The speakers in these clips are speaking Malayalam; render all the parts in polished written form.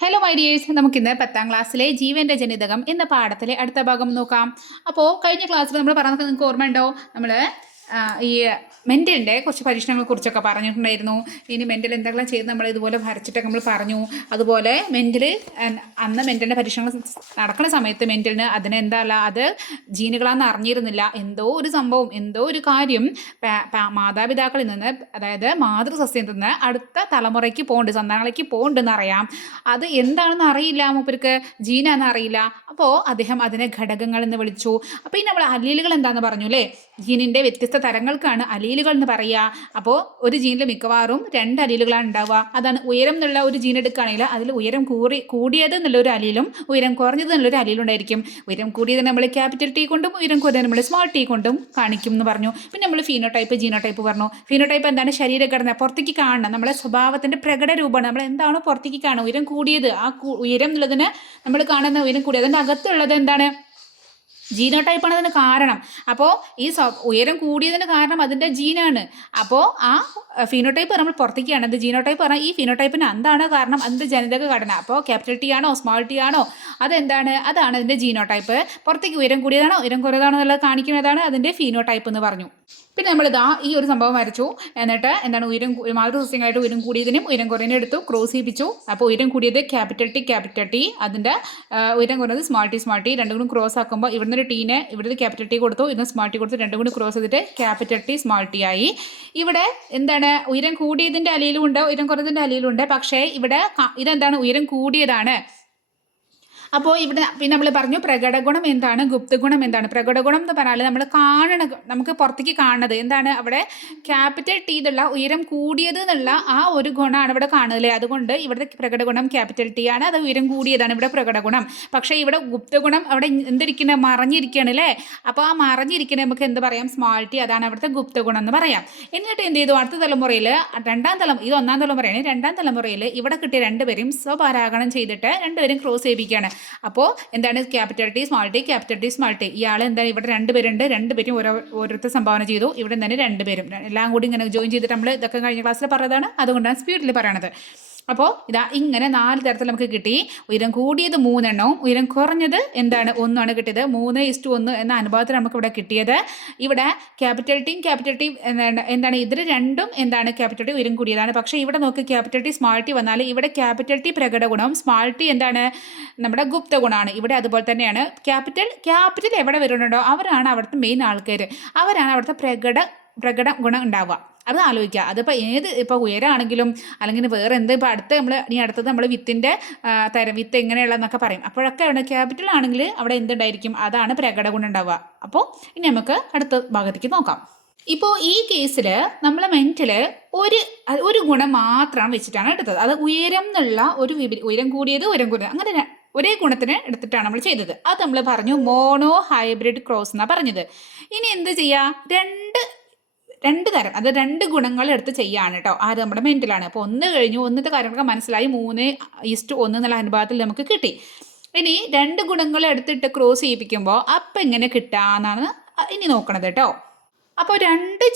ഹലോ മൈ ഡിയേഴ്സ്, നമുക്കിന്ന് 10ാം ക്ലാസ്സിലെ ജീവന്റെ ജനിതകം എന്ന പാഠത്തിലെ അടുത്ത ഭാഗം നോക്കാം. അപ്പോൾ കഴിഞ്ഞ ക്ലാസ്സിൽ നമ്മൾ പറഞ്ഞത് നിങ്ങൾക്ക് ഓർമ്മയുണ്ടോ? നമ്മൾ ഈ മെൻ്റലിൻ്റെ കുറച്ച് പരീക്ഷണങ്ങളെ കുറിച്ചൊക്കെ പറഞ്ഞിട്ടുണ്ടായിരുന്നു. ഇനി മെൻ്റൽ എന്തെല്ലാം ചെയ്ത് നമ്മൾ ഇതുപോലെ വരച്ചിട്ടൊക്കെ നമ്മൾ പറഞ്ഞു. അതുപോലെ മെൻ്റൽ അന്ന് മെൻ്റലിൻ്റെ പരീക്ഷണങ്ങൾ നടക്കുന്ന സമയത്ത് മെൻ്റലിന് അതിനെന്തല്ല അത് ജീനുകളാണെന്ന് അറിഞ്ഞിരുന്നില്ല. എന്തോ ഒരു സംഭവം, എന്തോ ഒരു കാര്യം മാതാപിതാക്കളിൽ നിന്ന്, അതായത് മാതൃസസ്യത്തിൽ നിന്ന് അടുത്ത തലമുറയ്ക്ക് പോകുന്നുണ്ട്, സന്താനങ്ങളിലേക്ക് പോകുന്നുണ്ടെന്ന് അറിയാം. അത് എന്താണെന്ന് അറിയില്ല, മൂപ്പർക്ക് ജീനാന്ന് അറിയില്ല. അപ്പോൾ അദ്ദേഹം അതിനെ ഘടകങ്ങൾ എന്ന് വിളിച്ചു. അപ്പോൾ ഈ നമ്മൾ അലീലുകൾ എന്താണെന്ന് പറഞ്ഞു അല്ലേ? ജീനിൻ്റെ വ്യത്യസ്ത തരങ്ങൾക്കാണ് അലീലുകൾ എന്ന് പറയുക. അപ്പോൾ ഒരു ജീനിൽ മിക്കവാറും 2 അലീലുകളാണ് ഉണ്ടാവുക. അതാണ് ഉയരം എന്നുള്ള ഒരു ജീൻ എടുക്കുകയാണെങ്കിൽ അതിൽ ഉയരം കൂടിയത് എന്നുള്ളൊരു അലീലും ഉയരം കുറഞ്ഞത് എന്നുള്ളൊരു അലീലും ഉണ്ടായിരിക്കും. ഉയരം കൂടിയത് നമ്മൾ ക്യാപിറ്റൽ ടി കൊണ്ടും ഉയരം കുറഞ്ഞത് നമ്മൾ സ്മോൾ ടി കൊണ്ടും കാണിക്കും എന്ന് പറഞ്ഞു. പിന്നെ നമ്മൾ ഫീനോടൈപ്പ് ജീനോടൈപ്പ് പറഞ്ഞു. ഫീനോടൈപ്പ് എന്താണ്? ശരീരഘടന, പുറത്തേക്ക് കാണണം, നമ്മളെ സ്വഭാവത്തിൻ്റെ പ്രകട രൂപമാണ്. നമ്മൾ എന്താണോ പുറത്തേക്ക് കാണുക, ഉയരം കൂടിയത്, ആ ഉയരം എന്നുള്ളതിന് നമ്മൾ കാണുന്ന ഉയരം കൂടിയത്, അതിൻ്റെ അകത്തുള്ളത് എന്താണ്? ജീനോടൈപ്പാണ് അതിന് കാരണം. അപ്പോൾ ഈ ഉയരം കൂടിയതിന് കാരണം അതിൻ്റെ ജീനാണ്. അപ്പോൾ ആ ഫിനോടൈപ്പ് നമ്മൾ പുറത്തേക്കാണ്. അത് ജീനോടൈപ്പ് പറഞ്ഞാൽ ഈ ഫിനോടൈപ്പിന് എന്താണ് കാരണം? അതിൻ്റെ ജനിതക ഘടന. അപ്പോൾ ക്യാപിറ്റൽ ടി ആണോ സ്മോൾ ടി ആണോ, അതെന്താണ്? അതാണ് അതിൻ്റെ ജീനോടൈപ്പ്. പുറത്തേക്ക് ഉയരം കൂടിയതാണോ ഉയരം കുറഞ്ഞതാണോ എന്നുള്ളത് കാണിക്കുന്നതാണ് അതിൻ്റെ ഫിനോടൈപ്പ് എന്ന് പറഞ്ഞു. പിന്നെ നമ്മളിതാ ഈ ഒരു സംഭവം വരച്ചു. എന്നിട്ട് എന്താണ്? മാതൃസസ്യങ്ങളായിട്ട് ഉയരം കൂടിയതിനും ഉയരം കുറഞ്ഞതിനും എടുത്തു, ക്രോസ് ചെയ്യിപ്പിച്ചു. അപ്പോൾ ഉയരം കൂടിയത് ക്യാപിറ്റൽ ടി, അതിൻ്റെ ഉയരം കുറഞ്ഞത് സ്മോൾ ടി. രണ്ടും കൂടി ക്രോസ് ആക്കുമ്പോൾ ഇവിടുന്ന് ഒരു ടീനെ ഇവിടുന്ന് ക്യാപിറ്റൽ ടി കൊടുത്തു, ഇന്ന് സ്മോൾ ടി കൊടുത്തു, രണ്ടും കൂടി ക്രോസ് ചെയ്തിട്ട് ക്യാപിറ്റൽ ടി സ്മോൾ ടി ആയി. ഇവിടെ എന്താണ്? ഉയരം കൂടിയതിൻ്റെ അലയിലും ഉണ്ട്, ഉയരം കുറഞ്ഞതിൻ്റെ അലയിലും ഉണ്ട്. പക്ഷേ ഇവിടെ ഇതെന്താണ്? ഉയരം കൂടിയതാണ്. അപ്പോൾ ഇവിടെ പിന്നെ നമ്മൾ പറഞ്ഞു പ്രകടഗുണം എന്താണ്, ഗുപ്തഗുണം എന്താണ്. പ്രകടഗുണം എന്ന് പറഞ്ഞാൽ നമ്മൾ നമുക്ക് പുറത്തേക്ക് കാണുന്നത് എന്താണ്? അവിടെ ക്യാപിറ്റൽ ടി എന്നുള്ള ഉയരം കൂടിയത് എന്നുള്ള ആ ഒരു ഗുണമാണ് ഇവിടെ കാണുന്നില്ലേ. അതുകൊണ്ട് ഇവിടുത്തെ പ്രകടഗുണം ക്യാപിറ്റൽ ടി ആണ്, അത് ഉയരം കൂടിയതാണ് ഇവിടെ പ്രകടഗുണം. പക്ഷേ ഇവിടെ ഗുപ്തഗുണം അവിടെ എന്തിരിക്കുന്നത്? മറഞ്ഞിരിക്കുകയാണ് അല്ലേ. അപ്പോൾ ആ മറഞ്ഞിരിക്കുന്നത് നമുക്ക് എന്ത് പറയാം? സ്മോൾ ടി, അതാണ് അവിടുത്തെ ഗുപ്തഗുണം എന്ന് പറയാം. എന്നിട്ട് എന്ത് ചെയ്തു? അടുത്ത തലമുറയിൽ ഇത് 1ാം തലമുറയാണ്. 2ാം തലമുറയിൽ ഇവിടെ കിട്ടിയ 2 പേരും സ്വപരാഗണം ചെയ്തിട്ട് 2 പേരും ക്രോസ് ചെയ്യിപ്പിക്കുകയാണ്. അപ്പോൾ എന്താണ്? Capital T small T, capital T small T. ഇയാൾ എന്താണ്? ഇവിടെ 2 പേരുണ്ട്, 2 പേരും ഓരോരുത്തർ സംഭാവന ചെയ്തു. ഇവിടെ തന്നെ 2 പേരും എല്ലാം കൂടി ഇങ്ങനെ ജോയിൻ ചെയ്തിട്ട് നമ്മൾ ഇതൊക്കെ കഴിഞ്ഞ ക്ലാസ്സിൽ പറഞ്ഞതാണ്, അതുകൊണ്ടാണ് സ്പീഡിൽ പറയണത്. അപ്പോൾ ഇതാ ഇങ്ങനെ 4 തരത്തിൽ നമുക്ക് കിട്ടി. ഉയരം കൂടിയത് 3 എണ്ണവും ഉയരം കുറഞ്ഞത് എന്താണ്? 1 കിട്ടിയത്. 3:1 എന്ന അനുപാതത്തിൽ നമുക്ക് ഇവിടെ കിട്ടിയത്. ഇവിടെ ക്യാപിറ്റൽ ടി എന്താണ്? ഇതിൽ രണ്ടും എന്താണ്? ക്യാപിറ്റൽ ടി ഉയരം കൂടിയതാണ്. പക്ഷേ ഇവിടെ നോക്കി ക്യാപിറ്റൽ ടി സ്മോൾ ടി വന്നാൽ ഇവിടെ ക്യാപിറ്റൽ ടി പ്രകട ഗുണം, സ്മോൾ ടി എന്താണ്? നമ്മുടെ ഗുപ്ത ഗുണമാണ്. ഇവിടെ അതുപോലെ തന്നെയാണ്. ക്യാപിറ്റൽ എവിടെ വരുന്നുണ്ടോ അവരാണ് അവിടുത്തെ മെയിൻ ആൾക്കാർ, അവരാണ് അവിടുത്തെ പ്രകട ഗുണം ഉണ്ടാവുക. അത് ആലോചിക്കുക. അതിപ്പോൾ ഇപ്പോൾ ഉയരമാണെങ്കിലും അല്ലെങ്കിൽ വേറെ എന്ത്, ഇപ്പോൾ അടുത്തത് നമ്മൾ വിത്തിൻ്റെ വിത്ത് എങ്ങനെയുള്ളതെന്നൊക്കെ പറയും. അപ്പോഴൊക്കെ അവിടെ ക്യാപിറ്റൽ ആണെങ്കിൽ അവിടെ എന്തുണ്ടായിരിക്കും? അതാണ് പ്രകട ഗുണം ഉണ്ടാവുക. അപ്പോൾ ഇനി നമുക്ക് അടുത്ത ഭാഗത്തേക്ക് നോക്കാം. ഇപ്പോൾ ഈ കേസിൽ നമ്മൾ മെൻറ്റിൽ ഒരു ഗുണം മാത്രമാണ് വെച്ചിട്ടാണ് എടുത്തത്. അത് ഉയരം എന്നുള്ള ഉയരം കൂടിയത് ഉയരം കുറഞ്ഞത് അങ്ങനെ ഒരേ ഗുണത്തിന് എടുത്തിട്ടാണ് നമ്മൾ ചെയ്തത്. അത് നമ്മൾ പറഞ്ഞു മോണോ ഹൈബ്രിഡ് ക്രോസ് എന്നാണ് പറഞ്ഞത്. ഇനി എന്ത് ചെയ്യുക? രണ്ട് തരം, അത് 2 ഗുണങ്ങൾ എടുത്ത് ചെയ്യാണ് കേട്ടോ. അത് നമ്മുടെ മെൻറ്റലാണ്. അപ്പോൾ 1 കഴിഞ്ഞു, 1ത്തെ കാര്യങ്ങളൊക്കെ മനസ്സിലായി. 3:1 എന്നുള്ള അനുപാതത്തിൽ നമുക്ക് കിട്ടി. ഇനി 2 ഗുണങ്ങൾ എടുത്തിട്ട് ക്രോസ് ചെയ്യിപ്പിക്കുമ്പോൾ അപ്പം എങ്ങനെ കിട്ടാന്നാണ് ഇനി നോക്കണത് കേട്ടോ. അപ്പോൾ 2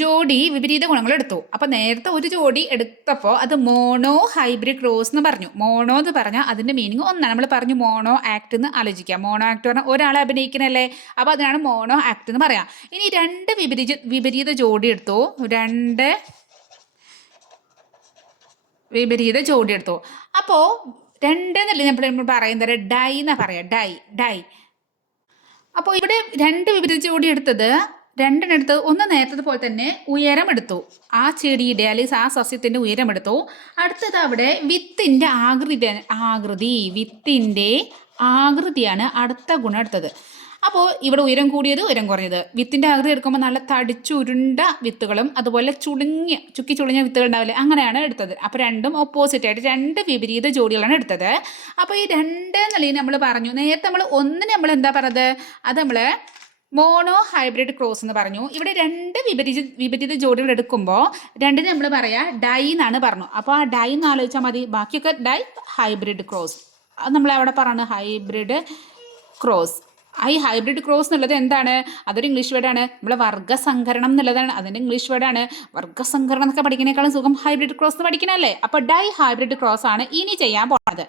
ജോഡി വിപരീത ഗുണങ്ങൾ എടുത്തു. അപ്പോൾ നേരത്തെ ഒരു ജോഡി എടുത്തപ്പോൾ അത് മോണോ ഹൈബ്രിഡ് ക്രോസ് എന്ന് പറഞ്ഞു. മോണോ എന്ന് പറഞ്ഞാൽ അതിൻ്റെ മീനിങ് ഒന്നാണ്. നമ്മൾ പറഞ്ഞു മോണോ ആക്ട് എന്ന് ആലോചിക്കാം. മോണോ ആക്ട് പറഞ്ഞാൽ ഒരാളെ അഭിനയിക്കണല്ലേ, അപ്പോൾ അതിനാണ് മോണോ ആക്ട് എന്ന് പറയാം. ഇനി 2 വിപരീത ജോഡി എടുത്തു. 2 വിപരീത ജോഡി എടുത്തു. അപ്പോൾ 2 എന്നല്ലേ നമ്മൾ പറയുന്നത്? ഡൈ എന്നാ പറയാം. ഡൈ. അപ്പോൾ ഇവിടെ 2 വിപരീത ജോഡി എടുത്തത്, 2 എടുത്ത് ഒന്ന് നേരത്തെ പോലെ തന്നെ ഉയരം എടുത്തു. ആ ചെടിയുടെ അല്ലെങ്കിൽ ആ സസ്യത്തിൻ്റെ ഉയരം എടുത്തു. അടുത്തത് അവിടെ വിത്തിൻ്റെ ആകൃതിയാണ് അടുത്ത ഗുണം എടുത്തത്. അപ്പോൾ ഇവിടെ ഉയരം കൂടിയത് ഉയരം കുറഞ്ഞത്. വിത്തിൻ്റെ ആകൃതി എടുക്കുമ്പോൾ നല്ല തടിച്ചുരുണ്ട വിത്തുകളും അതുപോലെ ചുക്കി ചുളിഞ്ഞ വിത്തുകൾ ഉണ്ടാവില്ലേ, അങ്ങനെയാണ് എടുത്തത്. അപ്പോൾ രണ്ടും ഓപ്പോസിറ്റ് ആയിട്ട് 2 വിപരീത ജോഡികളാണ് എടുത്തത്. അപ്പോൾ ഈ 2 എന്നുള്ളത് നമ്മൾ പറഞ്ഞു. നേരത്തെ നമ്മൾ 1 നമ്മൾ എന്താ പറഞ്ഞത്? അത് നമ്മൾ മോണോ ഹൈബ്രിഡ് ക്രോസ് എന്ന് പറഞ്ഞു. ഇവിടെ 2 വിപരീത ജോഡികൾ എടുക്കുമ്പോൾ 2 നമ്മൾ പറയാം ഡൈ എന്നാണ് പറഞ്ഞു. അപ്പോൾ ആ ഡൈ എന്ന് ആലോചിച്ചാൽ മതി. ബാക്കിയൊക്കെ ഹൈബ്രിഡ് ക്രോസ്. അത് നമ്മൾ അവിടെ പറഞ്ഞു ഹൈബ്രിഡ് ക്രോസ്. ഈ ഹൈബ്രിഡ് ക്രോസ് എന്നുള്ളത് എന്താണ്? അതൊരു ഇംഗ്ലീഷ് വേർഡാണ്. നമ്മളെ വർഗ്ഗസങ്കരണം എന്നുള്ളതാണ് അതിൻ്റെ ഇംഗ്ലീഷ് വേർഡാണ്. വർഗ്ഗസങ്കരണം എന്നൊക്കെ പഠിക്കുന്നേക്കാളും സുഖം ഹൈബ്രിഡ് ക്രോസ് എന്ന് പഠിക്കണല്ലേ. അപ്പോൾ ഡൈ ഹൈബ്രിഡ് ക്രോസ് ആണ് ഇനി ചെയ്യാൻ പോകുന്നത്.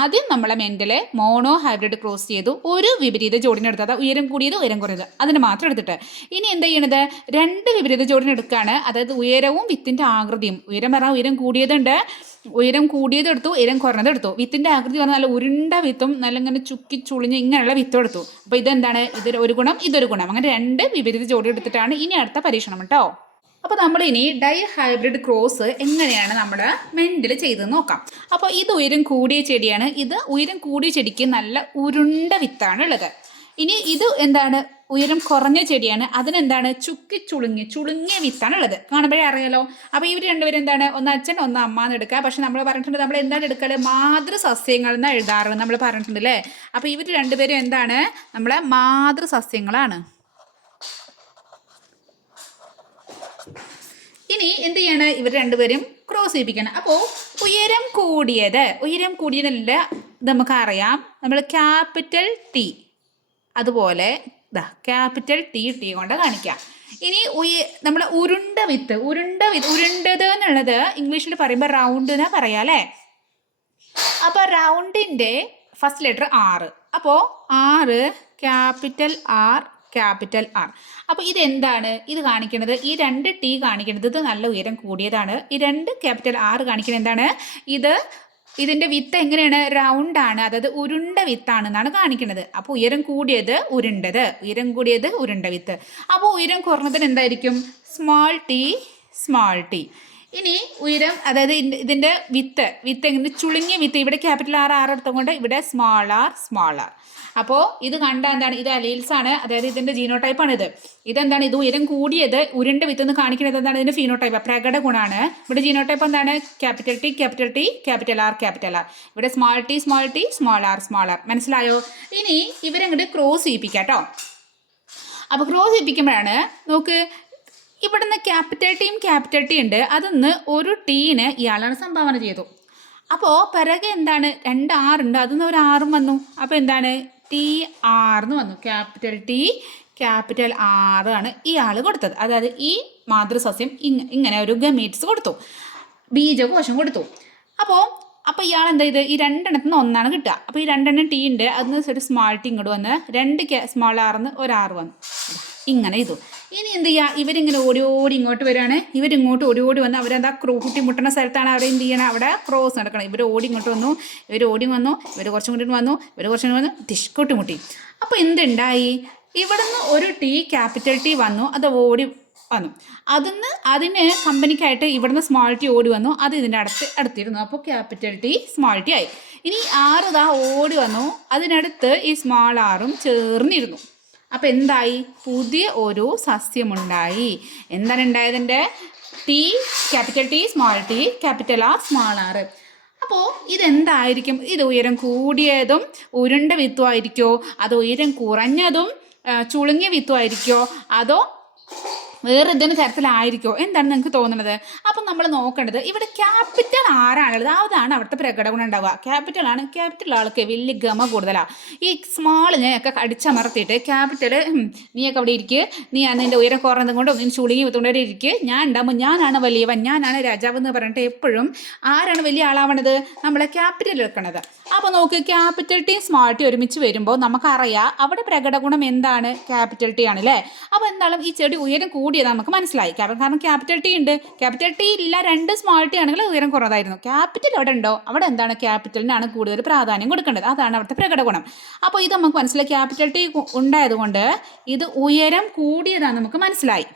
ആദ്യം നമ്മളെ മെന്റൽ മോണോ ഹൈബ്രിഡ് ക്രോസ് ചെയ്തു, ഒരു വിപരീത ജോഡിനെടുത്ത്, അതായത് ഉയരം കൂടിയത് ഉയരം കുറഞ്ഞത് അതിന് മാത്രം എടുത്തിട്ട് ഇനി എന്താ ചെയ്യണത്? രണ്ട് വിപരീത ജോഡിനെടുക്കുകയാണ്. അതായത് ഉയരവും വിത്തിൻ്റെ ആകൃതിയും. ഉയരം പറഞ്ഞാൽ ഉയരം കൂടിയതുണ്ട്, ഉയരം കൂടിയത് എടുത്തു, ഉയരം കുറഞ്ഞത് എടുത്തു. വിത്തിൻ്റെ ആകൃതി പറഞ്ഞാൽ നല്ല ഉരുണ്ട വിത്തും നല്ല ഇങ്ങനെ ചുക്കി ചുളിഞ്ഞ് ഇങ്ങനെയുള്ള വിത്തും എടുത്തു. അപ്പോൾ ഇതെന്താണ്? ഇതൊരു ഒരു ഗുണം, ഇതൊരു ഗുണം, അങ്ങനെ രണ്ട് വിപരീത ജോഡി എടുത്തിട്ടാണ് ഇനി അടുത്ത പരീക്ഷണം കേട്ടോ. അപ്പോൾ നമ്മൾ ഇനി ഡൈ ഹൈബ്രിഡ് ക്രോസ് എങ്ങനെയാണ് നമ്മൾ മെൻറ്റിൽ ചെയ്ത് നോക്കാം. അപ്പോൾ ഇത് ഉയരം കൂടിയ ചെടിയാണ്. ഇത് ഉയരം കൂടിയ ചെടിക്ക് നല്ല ഉരുണ്ട വിത്താണ് ഉള്ളത്. ഇനി ഇത് എന്താണ്? ഉയരം കുറഞ്ഞ ചെടിയാണ്. അതിനെന്താണ്? ചുളുങ്ങിയ വിത്താണ് ഉള്ളത്. കാണുമ്പോഴേ അറിയാലോ. അപ്പോൾ ഇവർ രണ്ടുപേരും എന്താണ്? ഒന്ന് അച്ഛൻ ഒന്ന് അമ്മ എന്ന് എടുക്കുക. പക്ഷെ നമ്മൾ പറഞ്ഞിട്ടുണ്ട് നമ്മൾ എന്താണ് എടുക്കല്? മാതൃസസ്യങ്ങൾ എന്ന് എഴുതാറ് നമ്മൾ പറഞ്ഞിട്ടുണ്ട് അല്ലേ. അപ്പോൾ ഇവർ രണ്ടുപേരും എന്താണ്? നമ്മളെ മാതൃസസ്യങ്ങളാണ്. ഇനി എന്ത് ചെയ്യാണ്? ഇവർ രണ്ടുപേരും ക്രോസ് ചെയ്യിപ്പിക്കണം. അപ്പോൾ ഉയരം കൂടിയതല്ല നമുക്കറിയാം. നമ്മൾ ക്യാപിറ്റൽ ടി, അതുപോലെ ക്യാപിറ്റൽ ടി കൊണ്ട് കാണിക്കാം. ഇനി നമ്മൾ ഉരുണ്ടത് എന്നുള്ളത് ഇംഗ്ലീഷിൽ പറയുമ്പോൾ റൗണ്ട് എന്നാ പറയാം അല്ലേ. അപ്പോൾ റൗണ്ടിൻ്റെ ഫസ്റ്റ് ലെറ്റർ ആറ്. അപ്പോൾ ക്യാപിറ്റൽ ആർ. അപ്പോൾ ഇതെന്താണ്? ഇത് കാണിക്കുന്നത്, ഈ രണ്ട് ടി കാണിക്കുന്നത് ഇത് നല്ല ഉയരം കൂടിയതാണ്. ഈ രണ്ട് ക്യാപിറ്റൽ ആർ കാണിക്കുന്നത് എന്താണ്? ഇതിൻ്റെ വിത്ത് എങ്ങനെയാണ്? റൗണ്ടാണ്, അതായത് ഉരുണ്ട വിത്താണെന്നാണ് കാണിക്കുന്നത്. അപ്പോൾ ഉയരം കൂടിയത് ഉരുണ്ട വിത്ത്. അപ്പോൾ ഉയരം കുറഞ്ഞതിന് എന്തായിരിക്കും? Small T. ഇനി ഉയരം, അതായത് ഇതിൻ്റെ വിത്ത് എങ്ങനെ? ചുളുങ്ങിയ വിത്ത്. ഇവിടെ ക്യാപിറ്റൽ ആർ എടുത്തുകൊണ്ട് ഇവിടെ സ്മാൾ ആർ. അപ്പോൾ ഇത് കണ്ട എന്താണ്? ഇത് അലീൽസ് ആണ്, അതായത് ഇതിൻ്റെ ജീനോടൈപ്പാണ് ഇത്. ഇതെന്താണ്? ഇത് ഉയരം കൂടിയത് ഉരുണ്ട വിത്ത് എന്ന് കാണിക്കുന്നത് എന്താണ്? ഇതിൻ്റെ ഫീനോടൈപ്പ്, പ്രകട ഗുണമാണ്. ഇവിടെ ജീനോടൈപ്പ് എന്താണ്? Capital T, capital R. ഇവിടെ സ്മാൾ ടി, സ്മാൾ ആർ. മനസ്സിലായോ? ഇനി ഇവരങ്ങോട്ട് ക്രോസ് ചെയ്യിപ്പിക്കാം കേട്ടോ. അപ്പോൾ ക്രോസ് ചെയ്യിപ്പിക്കുമ്പോഴാണ് നോക്ക്, ഇവിടുന്ന് ക്യാപിറ്റൽ ടി ഉണ്ട്. അതൊന്ന് ഒരു ടീന് ഇയാളാണ് സംഭാവന ചെയ്തു. അപ്പോൾ പിറകെ എന്താണ്? രണ്ട് ആറുണ്ട്, അതൊന്ന് ഒരു ആറും വന്നു. അപ്പോൾ എന്താണ്? ടി ആർന്ന് വന്നു. ക്യാപിറ്റൽ ടി, ക്യാപിറ്റൽ ആർ ആണ് ഇയാൾ കൊടുത്തത്. അതായത് ഈ മാതൃസസ്യം ഇങ്ങനെ ഒരു ഗമീറ്റ്സ് കൊടുത്തു, ബീജകോശം കൊടുത്തു. അപ്പോൾ ഇയാൾ എന്താ ചെയ്ത്? ഈ രണ്ടെണ്ണത്തിൽ നിന്ന് ഒന്നാണ് കിട്ടുക. അപ്പോൾ ഈ രണ്ടെണ്ണം ടി ഉണ്ട്, അതിന് ഒരു സ്മാൾ ടി ഇങ്ങോട്ട് വന്ന് രണ്ട് സ്മാൾ ആറിന്ന് ഒരു ആറ് വന്നു. ഇങ്ങനെ ചെയ്തു. ഇനി എന്ത് ചെയ്യുക? ഇവരിങ്ങനെ ഓടി ഇങ്ങോട്ട് വരികയാണ്. ഇവരിങ്ങോട്ട് ഓടി വന്ന് അവരെന്താ മുട്ടുന്ന സ്ഥലത്താണ് അവിടെ എന്ത് ചെയ്യണം? അവിടെ ക്രോസ് നടക്കണം. ഇവർ ഇങ്ങോട്ട് വന്നു, ഇവർ കുറച്ചും കൂടി വന്നു, ടിഷ്കോട്ട് മുട്ടി. അപ്പോൾ എന്തുണ്ടായി? ഇവിടുന്ന് ഒരു ടി, ക്യാപിറ്റൽ ടി വന്നു, അത് ഓടി വന്നു. അതിന് കമ്പനിക്കായിട്ട് ഇവിടുന്ന് സ്മാൾ ടി ഓടി വന്നു, അത് ഇതിൻ്റെ അടുത്തിരുന്നു. അപ്പോൾ ക്യാപിറ്റൽ ടി സ്മാൾ ടി ആയി. ഇനി ആറ് ഓടി വന്നു, അതിനടുത്ത് ഈ സ്മാൾ ആറും ചേർന്നിരുന്നു. അപ്പോൾ എന്തായി? പുതിയ ഒരു സസ്യമുണ്ടായി. എന്താണ് ഉണ്ടായതിൻ്റെ? Capital T, small T, capital R, small R. അപ്പോൾ ഇതെന്തായിരിക്കും? ഇത് ഉയരം കൂടിയതും ഉരുണ്ട വിത്തും ആയിരിക്കുമോ? അതോ ഉയരം കുറഞ്ഞതും ചുളുങ്ങിയ വിത്തും ആയിരിക്കുമോ? അതോ വേറെ എന്തെങ്കിലും തരത്തിലായിരിക്കോ? എന്താണ് നിങ്ങൾക്ക് തോന്നുന്നത്? അപ്പം നമ്മൾ നോക്കേണ്ടത് ഇവിടെ ക്യാപിറ്റൽ ആരാണുള്ളത്, അതാണ് അവിടുത്തെ പ്രകടനം ഉണ്ടാവുക. ക്യാപിറ്റൽ ആൾക്ക് വലിയ ഗമ കൂടുതലാണ്. ഈ സ്മാളിനെയൊക്കെ അടിച്ചമർത്തിയിട്ട് ക്യാപിറ്റൽ നീയൊക്കെ അവിടെ ഇരിക്കുക, നീ നിൻ്റെ ഉയരം കുറഞ്ഞതും കൊണ്ടും നീ ചുളുങ്ങി വിത്തുകൊണ്ടേ ഇരിക്കുക, ഞാൻ ഉണ്ടാകുമ്പോൾ ഞാനാണ് വലിയവൻ, ഞാനാണ് രാജാവ് എന്ന് പറഞ്ഞിട്ട് എപ്പോഴും ആരാണ് വലിയ ആളാവണത്? നമ്മളെ ക്യാപിറ്റൽ എടുക്കണത്. അപ്പോൾ നോക്ക്, ക്യാപിറ്റൽ ടി സ്മാൾ ടി ഒരുമിച്ച് വരുമ്പോൾ നമുക്കറിയാം അവിടെ പ്രകടഗുണം എന്താണ്? ക്യാപിറ്റൽ ടി ആണല്ലേ. അപ്പോൾ എന്തായാലും ഈ ചെടി ഉയരം കൂടിയത് നമുക്ക് മനസ്സിലായി. കാരണം ക്യാപിറ്റൽ ടി ഉണ്ട്, ക്യാപിറ്റൽ ടി ഇല്ല, രണ്ട് സ്മാൾ ടി ആണെങ്കിൽ ഉയരം കുറവായിരുന്നു. ക്യാപിറ്റൽ എവിടെ ഉണ്ടോ അവിടെ എന്താണ്? ക്യാപിറ്റലിനാണ് കൂടുതൽ പ്രാധാന്യം കൊടുക്കേണ്ടത്, അതാണ് അവിടുത്തെ പ്രകടഗുണം. അപ്പോൾ ഇത് നമുക്ക് മനസ്സിലായി. ക്യാപിറ്റൽ ടി ഉണ്ടായതുകൊണ്ട് ഇത് ഉയരം കൂടിയതാണ് നമുക്ക് മനസ്സിലായി.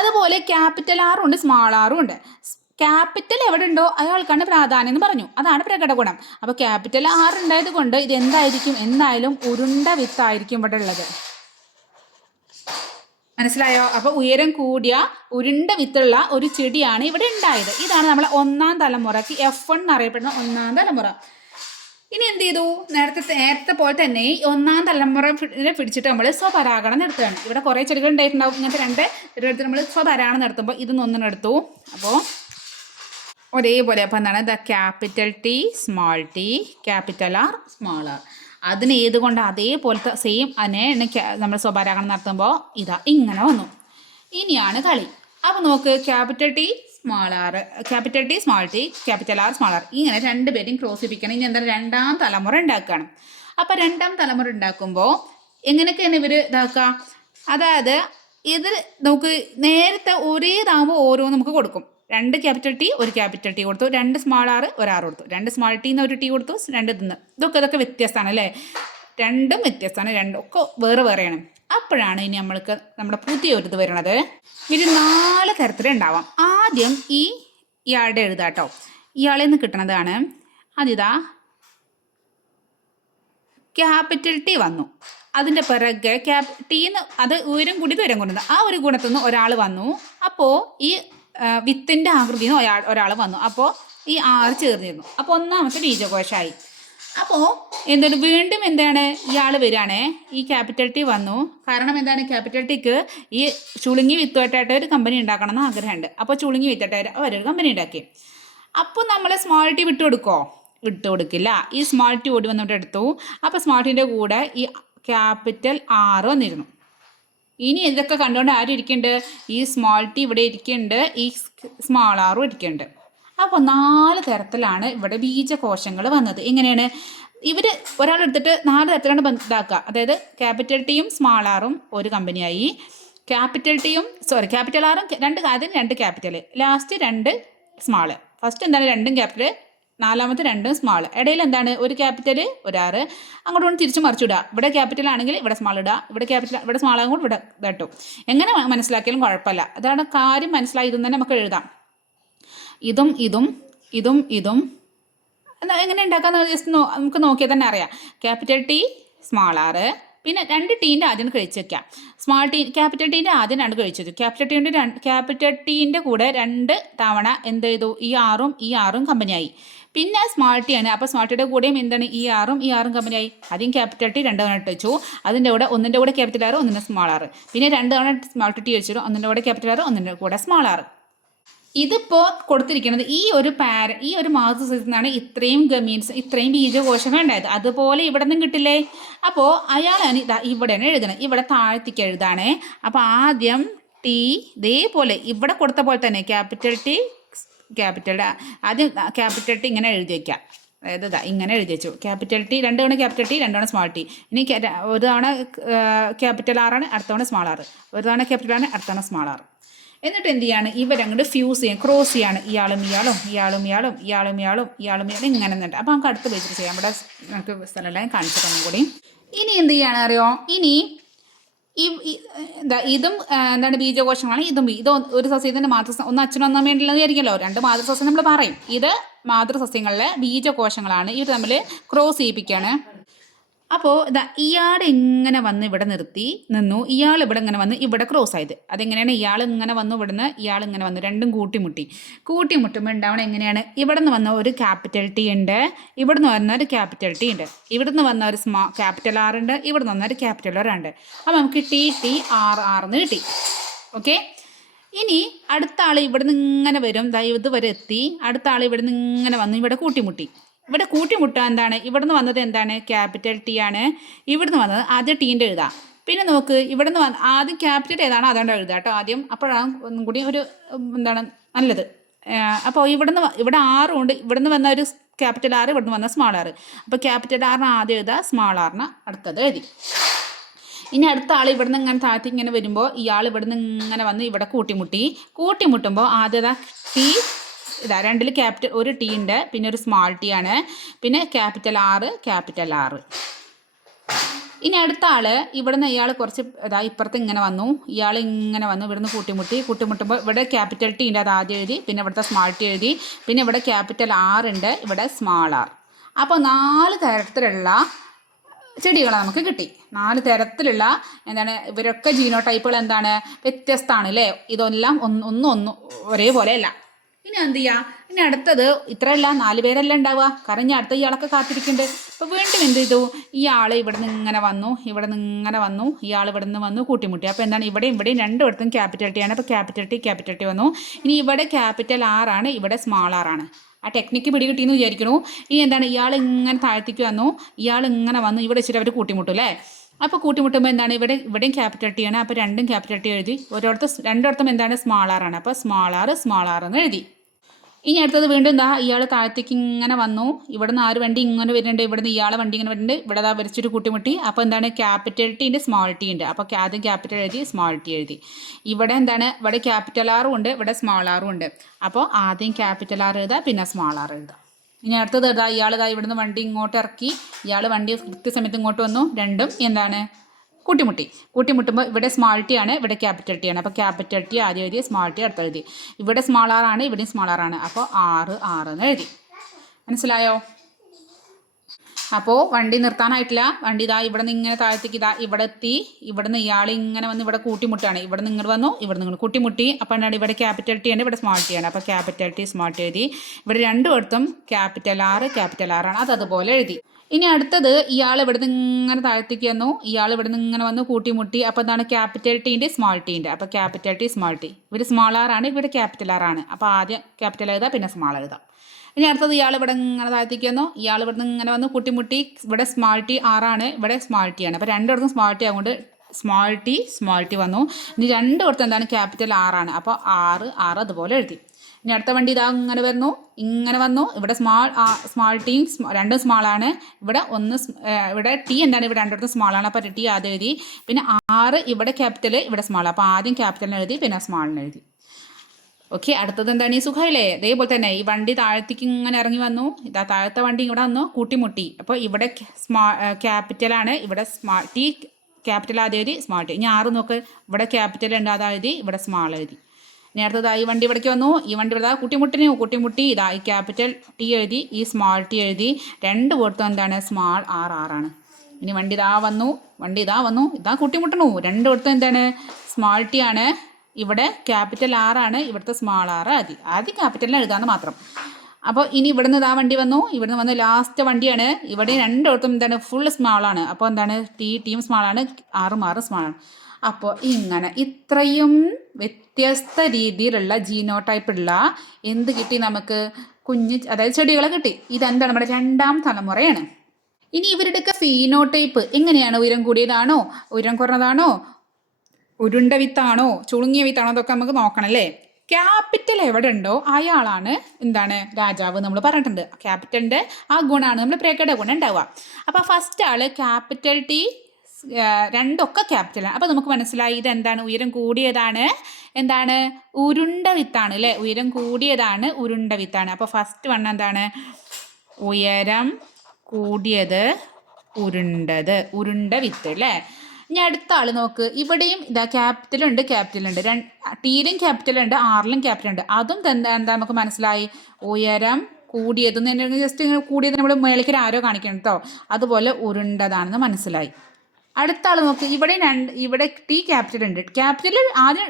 അതുപോലെ ക്യാപിറ്റൽ ആറും ഉണ്ട്, സ്മാൾ ആറും ഉണ്ട്. ക്യാപിറ്റൽ എവിടെ ഉണ്ടോ അയാൾക്കാണ് പ്രാധാന്യം എന്ന് പറഞ്ഞു, അതാണ് പ്രകടഗുണം. അപ്പോൾ ക്യാപിറ്റൽ ആർ ഉണ്ടായത് കൊണ്ട് ഇത് എന്തായിരിക്കും? എന്തായാലും ഉരുണ്ട വിത്തായിരിക്കും ഇവിടെ ഉള്ളത്. മനസ്സിലായോ? അപ്പോൾ ഉയരം കൂടിയ ഉരുണ്ട വിത്തുള്ള ഒരു ചെടിയാണ് ഇവിടെ ഉണ്ടായത്. ഇതാണ് നമ്മളെ ഒന്നാം തലമുറക്ക് F1 എന്നറിയപ്പെടുന്ന ഒന്നാം തലമുറ. ഇനി എന്ത് ചെയ്തു? നേരത്തെ പോലെ തന്നെ ഒന്നാം തലമുറ പിടിച്ചിട്ട് നമ്മൾ സ്വപരാഗണം നടത്തുകയാണ്. ഇവിടെ കുറേ ചെടികൾ ഉണ്ടായിട്ടുണ്ടാവും. ഇങ്ങനത്തെ രണ്ട് ചെടികൾ നമ്മൾ സ്വപരാഗണം നടത്തുമ്പോൾ ഇതൊന്നൊന്നിനെടുത്തു. അപ്പോൾ ഒരേപോലെ. അപ്പോൾ എന്താണ് the capital T small T capital R small R. അതിന് ഏതുകൊണ്ട് അതേപോലത്തെ സെയിം അതിനെ നമ്മൾ സ്വഭാരാകരണം നടത്തുമ്പോൾ ഇതാ ഇങ്ങനെ വന്നു. ഇനിയാണ് കളി. അപ്പോൾ നോക്ക്, capital T small R, capital T small T capital R small R, ഇങ്ങനെ രണ്ടുപേരും ക്രോസ് ചെയ്യിപ്പിക്കണം. ഇനി എന്താ രണ്ടാം തലമുറ ഉണ്ടാക്കുകയാണ്. അപ്പോൾ രണ്ടാം തലമുറ ഉണ്ടാക്കുമ്പോൾ എങ്ങനെയൊക്കെയാണ് ഇവർ ഇതാക്കുക? അതായത് ഇത് നമുക്ക് നേരത്തെ ഒരേതാകുമ്പോൾ ഓരോന്ന് നമുക്ക് കൊടുക്കും. 2 ക്യാപിറ്റൽ ടി ഒരു ക്യാപിറ്റൽ ടി കൊടുത്തു, 2 സ്മോൾ ആർ ഒരു ആർ കൊടുത്തു, 2 സ്മോൾ ടി ഒരു ടി കൊടുത്തു, 2 ഇതൊക്കെ ഇതൊക്കെ വ്യത്യസ്തമാണ് അല്ലേ? രണ്ടും വ്യത്യസ്തമാണ്, രണ്ടും ഒക്കെ വേറെ വേറെയാണ്. അപ്പോഴാണ് ഇനി നമ്മൾക്ക് നമ്മുടെ പുതിയ ഒരു ഇത് വരുന്നത്. ഇത് 4 തരത്തിലുണ്ടാവാം. ആദ്യം ഇയാളുടെ എഴുതാട്ടോ. ഇയാളിൽ നിന്ന് കിട്ടണതാണ് അതിതാ ക്യാപിറ്റൽ ടി വന്നു. അതിൻ്റെ പിറകെ ടീന്ന് അത് ഉയരം കൂടി ദൂരം കൊണ്ടുവന്നു. ആ ഒരു ഗുണത്തിൽ നിന്ന് ഒരാൾ വന്നു. അപ്പോൾ ഈ വിത്തിൻ്റെ ആകൃതിയിൽ നിന്ന് ഒരാൾ വന്നു. അപ്പോൾ ഈ 6 ചേർന്നിരുന്നു. അപ്പോൾ ഒന്നാമത്തെ ബീജകോശമായി. അപ്പോൾ എന്താണ് വീണ്ടും എന്താണ് ഇയാൾ വരികയാണേ. ഈ ക്യാപിറ്റൽ ടി വന്നു. കാരണം എന്താണ്, ക്യാപിറ്റൽ ടിക്ക് ഈ ചുളുങ്ങി വിത്തുമായിട്ടായിട്ട് ഒരു കമ്പനി ഉണ്ടാക്കണം എന്ന് ആഗ്രഹമുണ്ട്. അപ്പോൾ ചുളുങ്ങി വിത്തിട്ടായിട്ട് അവരൊരു കമ്പനി ഉണ്ടാക്കി. അപ്പോൾ നമ്മൾ സ്മോൾ ടി വിട്ടു കൊടുക്കില്ല. ഈ സ്മോൾ ടി ഓടി വന്നിട്ട് എടുത്തു. അപ്പോൾ സ്മോൾ ടീൻ്റെ കൂടെ ഈ ക്യാപിറ്റൽ ആർ വന്നിരുന്നു. ഇനി ഇതൊക്കെ കണ്ടുകൊണ്ട് ആരും ഇരിക്കുന്നുണ്ട്? ഈ സ്മോൾ ടി ഇവിടെ ഇരിക്കുന്നുണ്ട്, ഈ സ്മോൾ ആറും ഇരിക്കുന്നുണ്ട്. അപ്പോൾ 4 തരത്തിലാണ് ഇവിടെ ബീജകോശങ്ങൾ വന്നത്. എങ്ങനെയാണ് ഇവർ ഒരാളെടുത്തിട്ട് 4 തരത്തിലാണ് ഇതാക്കുക. അതായത് ക്യാപിറ്റൽ ടിയും സ്മോൾ ആറും ഒരു കമ്പനിയായി, ക്യാപിറ്റൽ ആറും 2 ക്യാപിറ്റൽ, ലാസ്റ്റ് 2 സ്മാള്. ഫസ്റ്റ് എന്താണ് 2 ക്യാപിറ്റൽ, നാലാമത്തെ 2 സ്മാൾ, ഇടയിൽ എന്താണ് ഒരു ക്യാപിറ്റൽ ഒരു ആറ്. അങ്ങോട്ട് കൊണ്ട് തിരിച്ച് മറിച്ചിടുക. ഇവിടെ ക്യാപിറ്റൽ ആണെങ്കിൽ ഇവിടെ സ്മാൾ ഇടുക, ഇവിടെ സ്മാൾ ആകുമ്പോൾ ഇവിടെ ഇതട്ടും. എങ്ങനെ മനസ്സിലാക്കിയാലും കുഴപ്പമില്ല. അതാണ് കാര്യം. മനസ്സിലായി ഇതും തന്നെ നമുക്ക് എഴുതാം. ഇതും എങ്ങനെ ഉണ്ടാക്കാന്ന് ജസ്റ്റ് നമുക്ക് നോക്കിയാൽ തന്നെ അറിയാം. ക്യാപിറ്റൽ ടി സ്മാൾ ആറ്, പിന്നെ 2 ടീൻ്റെ ആദ്യം കഴിച്ച് വെക്കാം. ക്യാപിറ്റൽ ടീൻ്റെ ആദ്യം 2 കഴിച്ചു വെച്ചു. ക്യാപിറ്റൽ ടീൻ്റെ കൂടെ 2 തവണ എന്ത് ചെയ്തു, ഈ ആറും കമ്പനിയായി. പിന്നെ സ്മാൾ ടി ആണ്. അപ്പോൾ സ്മാൾ ടിയുടെ കൂടെയും എന്താണ് ഈ ആറും കമ്പനിയായി. ആദ്യം ക്യാപിറ്റൽ ടി 2 തവണ ഇട്ട് വെച്ചു. അതിൻ്റെ കൂടെ ഒന്നിൻ്റെ കൂടെ ക്യാപിറ്റൽ ആറ്, ഒന്നിൻ്റെ സ്മാൾ ആറ്. പിന്നെ 2 തവണ സ്മാൾ ടി വെച്ചു, ഒന്നിൻ്റെ കൂടെ ക്യാപിറ്റൽ ആറ്, ഒന്നിൻ്റെ കൂടെ സ്മാൾ ആറ്. ഇതിപ്പോൾ കൊടുത്തിരിക്കുന്നത് ഈ ഒരു മാതൃസസ്യത്തിൽ നിന്നാണ് ഇത്രയും ബീജകോശങ്ങൾ ഉണ്ടായത്. അതുപോലെ ഇവിടെ നിന്നും കിട്ടില്ലേ? അപ്പോൾ അയാളാണ് ഇവിടെയാണ് എഴുതണം. ഇവിടെ താഴ്ത്തിക്ക് എഴുതാണേ. അപ്പോൾ ആദ്യം ടി ഇതേപോലെ ഇവിടെ കൊടുത്ത പോലെ തന്നെ ആദ്യം ക്യാപിറ്റൽ ടി ഇങ്ങനെ എഴുതി വയ്ക്കാം. അതായത് ഇങ്ങനെ എഴുതി വെച്ചു. ക്യാപിറ്റൽ ടി 2 തവണ ക്യാപിറ്റൽ ടി, 2 തവണ സ്മാൾ ടി. ഇനി ഒരു തവണ ക്യാപിറ്റൽ ആറാണ്, അടുത്ത തവണ സ്മാൾ ആറ്. ഒരു തവണ ക്യാപിറ്റൽ ആണ്, അടുത്ത തവണ സ്മാൾ ആറ്. എന്നിട്ട് എന്ത് ചെയ്യാണ്, ഇവരങ്ങോട്ട് ഫ്യൂസ് ചെയ്യാം, ക്രോസ് ചെയ്യാണ്. ഇയാളും ഇങ്ങനെ നിന്നിട്ട്. അപ്പോൾ നമുക്ക് അടുത്ത പേജിൽ ചെയ്യാം. ഇവിടെ നമുക്ക് സ്ഥലമെല്ലാം കാണിച്ചിട്ടൊന്നും കൂടി. ഇനി എന്ത് ചെയ്യാണ് അറിയോ? ഇനി ഇതും എന്താണ് ബീജകോശങ്ങളാണ്. ഇത് ഒരു സസ്യത്തിൻ്റെ ഒന്ന് അച്ഛനും ഒന്നും വേണ്ടില്ലെന്ന് വിചാരിക്കുമല്ലോ. 2 മാതൃസസ്യം നമ്മൾ പറയും. ഇത് മാതൃസസ്യങ്ങളിലെ ബീജകോശങ്ങളാണ്. ഇവർ തമ്മിൽ ക്രോസ് ചെയ്യിപ്പിക്കുകയാണ്. അപ്പോൾ ഇയാൾ ഇങ്ങനെ വന്ന് ഇവിടെ നിന്നു. ഇയാൾ ഇവിടെ ഇങ്ങനെ വന്ന് ഇവിടെ ക്രോസ് ആയത്. അതെങ്ങനെയാണ്? ഇയാൾ ഇങ്ങനെ വന്നു, ഇവിടുന്ന് ഇയാൾ ഇങ്ങനെ വന്നു, രണ്ടും കൂട്ടിമുട്ടുമ്പോൾ ഉണ്ടാവണം എങ്ങനെയാണ്? ഇവിടെ നിന്ന് വന്ന ഒരു ക്യാപിറ്റൽ ടി ഉണ്ട്, ഇവിടെ നിന്ന് വന്ന ഒരു ക്യാപിറ്റൽ ടി ഉണ്ട്, ഇവിടെ നിന്ന് വന്ന ഒരു ക്യാപിറ്റൽ ആർ ഉണ്ട്, ഇവിടെ നിന്ന് വന്ന ഒരു ക്യാപിറ്റൽ ആർ ഉണ്ട്. അപ്പോൾ നമുക്ക് ടി ആർ എന്ന് കിട്ടി. ഓക്കെ. ഇനി അടുത്ത ആൾ ഇവിടെ നിന്ന് ഇങ്ങനെ വരും. ഇതുവരെ എത്തി. അടുത്ത ആൾ ഇവിടെ നിന്ന് ഇങ്ങനെ വന്ന് ഇവിടെ കൂട്ടിമുട്ടുക. എന്താണ് ഇവിടുന്ന് വന്നത്? എന്താണ്? ക്യാപിറ്റൽ ടി ആണ്. ഇവിടുന്ന് വന്നത് ആദ്യം ടീൻ്റെ എഴുതാം. പിന്നെ നോക്ക്, ഇവിടുന്ന് ആദ്യം ക്യാപിറ്റൽ ഏതാണോ അതുകൊണ്ട് എഴുതാം കേട്ടോ ആദ്യം. അപ്പോഴാണ് ഒന്നും കൂടി ഒരു നല്ലത്. അപ്പോൾ ഇവിടെ ആറും ഉണ്ട്. ഇവിടുന്ന് വന്ന ഒരു ക്യാപിറ്റൽ ആറ്, ഇവിടുന്ന് വന്ന സ്മാൾ ആറ്. അപ്പോൾ ക്യാപിറ്റൽ ആറിന് ആദ്യം എഴുതുക, സ്മാൾ ആറിന് അടുത്തത് എഴുതി. ഇനി അടുത്ത ആൾ ഇവിടുന്ന് ഇങ്ങനെ താഴ്ത്തി ഇങ്ങനെ വരുമ്പോൾ ഇയാൾ ഇവിടുന്ന് ഇങ്ങനെ വന്ന് ഇവിടെ കൂട്ടിമുട്ടുമ്പോൾ ആദ്യത ടി 2 ക്യാപിറ്റൽ ഒരു ടി ഉണ്ട്, പിന്നെ ഒരു സ്മാൾ ടി ആണ്, പിന്നെ ക്യാപിറ്റൽ ആറ്. ഇനി അടുത്ത ആൾ ഇവിടുന്ന് ഇയാൾ കുറച്ച് ഇപ്പുറത്ത് ഇങ്ങനെ വന്നു. ഇയാൾ ഇങ്ങനെ വന്നു, ഇവിടുന്ന് കൂട്ടിമുട്ടുമ്പോൾ ഇവിടെ ക്യാപിറ്റൽ ടി ഉണ്ട്, അത് ആദ്യം എഴുതി. പിന്നെ ഇവിടുത്തെ സ്മാൾ ടി എഴുതി. പിന്നെ ഇവിടെ ക്യാപിറ്റൽ ആർ ഉണ്ട്, ഇവിടെ സ്മാൾ ആർ. അപ്പോൾ 4 തരത്തിലുള്ള ചെടികൾ നമുക്ക് കിട്ടി. 4 തരത്തിലുള്ള ഇവരൊക്കെ ജീനോടൈപ്പുകൾ വ്യത്യസ്തമാണ് അല്ലേ? ഇതെല്ലാം ഒന്നും ഒരേപോലെ അല്ല. ഇനി എന്ത് ചെയ്യുക? ഇനി അടുത്തത് ഇത്രയല്ല, 4 പേരല്ല ഉണ്ടാവുക, കാരണം ഇനി അടുത്ത ഇയാളൊക്കെ കാത്തിരിക്കുന്നുണ്ട്. അപ്പോൾ വീണ്ടും എന്ത് ചെയ്തു? ഇയാൾ ഇവിടെ നിന്ന് ഇങ്ങനെ വന്നു, ഇവിടെ നിന്ന് ഇങ്ങനെ വന്നു, ഇയാൾ ഇവിടെ നിന്ന് വന്നു കൂട്ടിമുട്ടി. അപ്പോൾ എന്താണ്, ഇവിടെയും രണ്ടിടത്തും ക്യാപിറ്റൽ ടി ആണ്. അപ്പോൾ ക്യാപിറ്റൽ ടി വന്നു. ഇനി ഇവിടെ ക്യാപിറ്റൽ ആർ ആണ്, ഇവിടെ സ്മാൾ ആർ ആണ്. ആ ടെക്നിക്ക് പിടികിട്ടിയെന്ന് വിചാരിക്കണു. ഇനി എന്താണ്, ഇയാൾ ഇങ്ങനെ താഴ്ത്തിക്ക് വന്നു, ഇയാൾ ഇങ്ങനെ വന്നു, ഇവിടെ വെച്ചിട്ട് അവർ കൂട്ടിമുട്ടും അല്ലേ? അപ്പോൾ കൂട്ടിമുട്ടുമ്പോൾ എന്താണ്, ഇവിടെയും ക്യാപിറ്റൽ ടി ആണ്. അപ്പോൾ രണ്ടും ക്യാപിറ്റൽ ടി എഴുതി. രണ്ടിടത്തും എന്താണ്, സ്മാൾ ആർ ആണ്. അപ്പോൾ സ്മാൾ ആർ എന്ന് എഴുതി. ഇനി അടുത്തത് വീണ്ടും എന്താ, ഇയാൾ താഴത്തേക്ക് ഇങ്ങനെ വന്നു, ഇവിടെ നിന്ന് വണ്ടി ഇങ്ങനെ വരുന്നുണ്ട്, ഇവിടെ നിന്ന് ഇയാളെ വണ്ടി ഇങ്ങനെ വരുന്നുണ്ട്, ഇവിടെ വരച്ചൊരു കൂട്ടിമുട്ടി. അപ്പോൾ എന്താണ്, ക്യാപിറ്റൽ ടി ഉണ്ട്, സ്മാൾ ടി ഉണ്ട്. അപ്പോൾ ആദ്യം ക്യാപിറ്റൽ എഴുതി, സ്മാൾ ടി എഴുതി. ഇവിടെ എന്താണ്, ഇവിടെ ക്യാപിറ്റൽ ആറും ഉണ്ട്, ഇവിടെ സ്മാൾ ആറും ഉണ്ട്. അപ്പോൾ ആദ്യം ക്യാപിറ്റൽ ആർ എഴുതുക, പിന്നെ സ്മാൾ ആർ എഴുതുക. ഇനി അടുത്തത് ഇയാൾ ഇവിടുന്ന് വണ്ടി ഇങ്ങോട്ട് ഇറക്കി, ഇയാൾ വണ്ടി കൃത്യസമയത്ത് ഇങ്ങോട്ട് വന്നു, രണ്ടും എന്താണ്, കൂട്ടിമുട്ടുമ്പോൾ ഇവിടെ സ്മാൾ ടി ആണ്, ഇവിടെ ക്യാപിറ്റൽ ടി ആണ്. അപ്പോൾ ക്യാപിറ്റൽ ടി ആദ്യം എഴുതി, സ്മാൾ ടി അടുത്ത് എഴുതി. ഇവിടെ സ്മാൾ ആർ ആണ്, ഇവിടെയും സ്മാൾ ആർ ആണ്. അപ്പോൾ 6 എന്ന് എഴുതി. മനസ്സിലായോ? അപ്പോൾ വണ്ടി നിർത്താനായിട്ടില്ല. വണ്ടി ഇവിടെ നിന്ന് ഇങ്ങനെ താഴത്തേക്ക് ഇവിടെ എത്തി. ഇവിടെ നിന്ന് ഇയാൾ ഇങ്ങനെ വന്ന് ഇവിടെ കൂട്ടിമുട്ടാണ്. ഇവിടെ നിന്ന് ഇങ്ങോട്ട് വന്നു, ഇവിടെ നിന്ന് കൂട്ടിമുട്ടി. അപ്പോൾ എന്താണ്, ഇവിടെ ക്യാപിറ്റൽ ടി ആണ്, ഇവിടെ സ്മാൾ ടി ആണ്. അപ്പോൾ ക്യാപിറ്റൽ ടി സ്മാൾ ടി എഴുതി. ഇവിടെ രണ്ടിടത്തും ക്യാപിറ്റൽ ആർ ആണ്. അതുപോലെ എഴുതി. ഇനി അടുത്തത് ഇയാൾ ഇവിടെ നിന്ന് ഇങ്ങനെ താഴത്തേക്ക് വന്നു, ഇയാൾ ഇവിടെ നിന്ന് ഇങ്ങനെ വന്നു കൂട്ടിമുട്ടി. അപ്പോൾ എന്താണ്, ക്യാപിറ്റൽ ടീൻ്റെ സ്മാൾ ടീൻ്റെ. അപ്പോൾ ക്യാപിറ്റൽ ടി സ്മാൾ ടി. ഇവിടെ സ്മാൾ ആർ ആണ്, ഇവിടെ ക്യാപിറ്റൽ ആർ ആണ്. അപ്പോൾ ആദ്യം ക്യാപിറ്റൽ എഴുതാം, പിന്നെ സ്മാൾ എഴുതാം. ഇനി അടുത്തത് ഇയാൾ ഇവിടെ ഇങ്ങനെ താഴത്തേക്ക് വന്നു, ഇയാൾ ഇവിടെ നിന്ന് ഇങ്ങനെ വന്നു കൂട്ടിമുട്ടി. ഇവിടെ സ്മാൾ ടി ആറാണ്, ഇവിടെ സ്മാൾ ടി ആണ്. അപ്പോൾ രണ്ടിടത്തും സ്മാൾ ടി ആയതുകൊണ്ട് സ്മാൾ ടി വന്നു. ഇനി രണ്ടിടത്തും എന്താണ്, ക്യാപിറ്റൽ ആറാണ്. അപ്പോൾ 6 അതുപോലെ എഴുതി. ഇനി അടുത്ത വണ്ടി ഇങ്ങനെ വന്നു, ഇവിടെ സ്മാൾ ടീം രണ്ടും സ്മാൾ ആണ്. ഇവിടെ ടി എന്താണ്, ഇവിടെ രണ്ടിടത്തും സ്മാൾ ആണ്. അപ്പോൾ ടി ആദ്യം എഴുതി. പിന്നെ 6 ഇവിടെ ക്യാപിറ്റൽ, ഇവിടെ സ്മാൾ. അപ്പോൾ ആദ്യം ക്യാപിറ്റലിന് എഴുതി, പിന്നെ സ്മാളിന് എഴുതി. ഓക്കെ, അടുത്തത് എന്താണ്, ഈ സുഖമില്ലേ? അതേപോലെ തന്നെ ഈ വണ്ടി താഴത്തേക്ക് ഇങ്ങനെ ഇറങ്ങി വന്നു, താഴത്തെ വണ്ടി ഇവിടെ വന്നു കൂട്ടിമുട്ടി. അപ്പോൾ ഇവിടെ ക്യാപിറ്റലാണ്, ഇവിടെ ടി ക്യാപിറ്റൽ ആദ്യം എഴുതി, സ്മാൾ ടി. ഇനി 6 നോക്ക്, ഇവിടെ ക്യാപിറ്റൽ ഉണ്ട്, അതായത് ഇവിടെ സ്മാൾ എഴുതി. ഇനി അടുത്തത് ഈ വണ്ടി ഇവിടേക്ക് വന്നു, ഈ വണ്ടി ഇവിടെ കൂട്ടിമുട്ടി. ഈ ക്യാപിറ്റൽ ടി എഴുതി, ഈ സ്മാൾ ടി എഴുതി. രണ്ട് കൊടുത്തും എന്താണ്, സ്മാൾ ആറാണ്. ഇനി വണ്ടി വന്നു, കൂട്ടിമുട്ടണു. രണ്ട് കൊടുത്തും എന്താണ്, സ്മാൾ ടി ആണ്, ഇവിടെ ക്യാപിറ്റൽ ആറാണ്, ഇവിടുത്തെ സ്മാൾ ആദ്യം ക്യാപിറ്റലിന് എഴുതാന്ന് മാത്രം. അപ്പോൾ ഇനി ഇവിടുന്ന് വണ്ടി വന്നു, ലാസ്റ്റ് വണ്ടിയാണ്. ഇവിടെ രണ്ടിടത്തും എന്താണ്, ഫുൾ സ്മാൾ ആണ്. അപ്പോൾ എന്താണ്, ടീം സ്മാൾ ആണ്, ആറും സ്മാൾ ആണ്. അപ്പോൾ ഇങ്ങനെ ഇത്രയും വ്യത്യസ്ത രീതിയിലുള്ള ജീനോടൈപ്പുള്ള എന്ത് കിട്ടി നമുക്ക്, അതായത് ചെടികളെ കിട്ടി. ഇതെന്താണ്, നമ്മുടെ 2ാം തലമുറയാണ്. ഇനി ഇവരുടെയൊക്കെ ഫീനോടൈപ്പ് എങ്ങനെയാണ്, ഉയരം കൂടിയതാണോ, ഉയരം കുറഞ്ഞതാണോ, ഉരുണ്ട വിത്താണോ, ചുളുങ്ങിയ വിത്താണോ, അതൊക്കെ നമുക്ക് നോക്കണം അല്ലേ. ക്യാപിറ്റൽ എവിടെ ഉണ്ടോ അയാളാണ് എന്താണ്, രാജാവ് നമ്മൾ പറഞ്ഞിട്ടുണ്ട്. ക്യാപിറ്റലിൻ്റെ ആ ഗുണമാണ് നമ്മൾ പ്രേക്ഷക ഗുണം ഉണ്ടാവുക. അപ്പോൾ ഫസ്റ്റ് ആള് ക്യാപിറ്റൽ ടി, രണ്ടൊക്കെ ക്യാപിറ്റലാണ്. അപ്പോൾ നമുക്ക് മനസ്സിലായി ഇതെന്താണ്, ഉയരം കൂടിയതാണ്, എന്താണ്, ഉരുണ്ട വിത്താണ് അല്ലേ. ഉയരം കൂടിയതാണ്, ഉരുണ്ട വിത്താണ്. അപ്പോൾ ഫസ്റ്റ് വൺ എന്താണ്, ഉയരം കൂടിയത്, ഉരുണ്ട വിത്ത് അല്ലേ. ഇനി അടുത്ത ആൾ നോക്ക്, ഇവിടെയും ക്യാപിറ്റലുണ്ട്, ടീയിലും ക്യാപിറ്റലുണ്ട്, ആറിലും ക്യാപിറ്റലുണ്ട്. അതും എന്താ നമുക്ക് മനസ്സിലായി, ഉയരം കൂടിയതെന്ന് തന്നെ, ജസ്റ്റ് ഇങ്ങനെ കൂടിയത് നമ്മൾ മേളിലേക്ക് ആരോ കാണിക്കണം കേട്ടോ. അതുപോലെ ഉരുണ്ടതാണെന്ന് മനസ്സിലായി. അടുത്ത ആൾ നോക്ക്, ഇവിടെ ടി ക്യാപിറ്റൽ ഉണ്ട്. ക്യാപിറ്റൽ ആദ്യം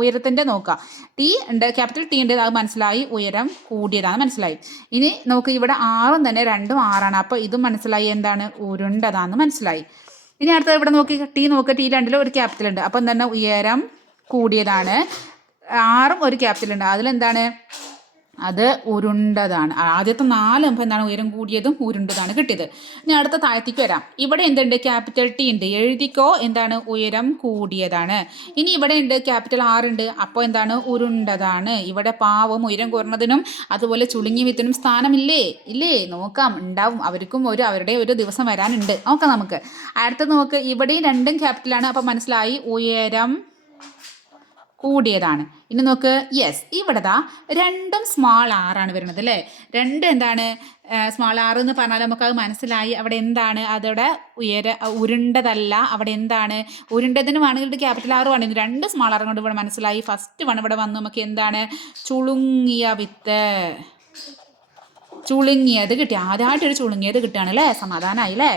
ഉയരത്തിൻ്റെ നോക്കുക, ടി ഉണ്ട്, ക്യാപിറ്റൽ ടി ഉണ്ട്, അത് മനസ്സിലായി, ഉയരം കൂടിയതാണെന്ന് മനസ്സിലായി. ഇനി നോക്ക്, ഇവിടെ ആറും തന്നെ, രണ്ടും ആറാണ്. അപ്പോൾ ഇതും മനസ്സിലായി, എന്താണ്, ഉരുണ്ടതാണെന്ന് മനസ്സിലായി. ഇനി അടുത്ത ഇവിടെ നോക്കി, ടി രണ്ടിലും ഒരു ക്യാപിറ്റൽ ഉണ്ട്. അപ്പം എന്താണ്, ഉയരം കൂടിയതാണ്, ആറും ഒരു ക്യാപിറ്റൽ ഉണ്ട്, അതിലെന്താണ്, അത് ഉരുണ്ടതാണ്. ആദ്യത്തെ 4 എന്താണ്, ഉയരം കൂടിയതും ഉരുണ്ടതാണ് കിട്ടിയത്. ഇനി അടുത്ത താഴത്തേക്ക് വരാം. ഇവിടെ എന്തുണ്ട്, ക്യാപിറ്റൽ ടി ഉണ്ട്, എഴുതിക്കോ, എന്താണ്, ഉയരം കൂടിയതാണ്. ഇനി ഇവിടെ ഉണ്ട് ക്യാപിറ്റൽ ആർ ഉണ്ട്, അപ്പോൾ എന്താണ്, ഉരുണ്ടതാണ്. ഇവിടെ പാവം ഉയരം കുറഞ്ഞതിനും അതുപോലെ ചുളുങ്ങിയ വിത്തിനും ഇല്ലേ നോക്കാം, ഉണ്ടാവും. അവർക്കും അവരുടെ ഒരു ദിവസം വരാനുണ്ട്. നോക്കാം നമുക്ക്. അടുത്ത നോക്ക്, ഇവിടെയും രണ്ടും ക്യാപിറ്റലാണ്. അപ്പോൾ മനസ്സിലായി, ഉയരം കൂടിയതാണ്. ഇനി നോക്ക്, യെസ്, ഇവിടെ രണ്ടും സ്മാൾ ആറാണ് വരുന്നത് അല്ലേ. രണ്ട് എന്താണ്, സ്മാൾ ആറ് എന്ന് പറഞ്ഞാൽ നമുക്കത് മനസ്സിലായി. അവിടെ എന്താണ്, അതോടെ ഉരുണ്ടതല്ല. അവിടെ എന്താണ്, ഉരുണ്ടതിന് വേണമെങ്കിൽ ക്യാപിറ്റൽ ആറ് വേണമെങ്കിൽ, രണ്ട് സ്മാൾ ആറ് കൊണ്ട് ഇവിടെ മനസ്സിലായി. ഫസ്റ്റ് വൺ ഇവിടെ വന്ന് നമുക്ക് എന്താണ്, ചുളുങ്ങിയ വിത്ത്, ചുളുങ്ങിയത് കിട്ടി. ആദ്യമായിട്ടൊരു ചുളുങ്ങിയത് കിട്ടുകയാണ് അല്ലേ, സമാധാനമായി അല്ലേ.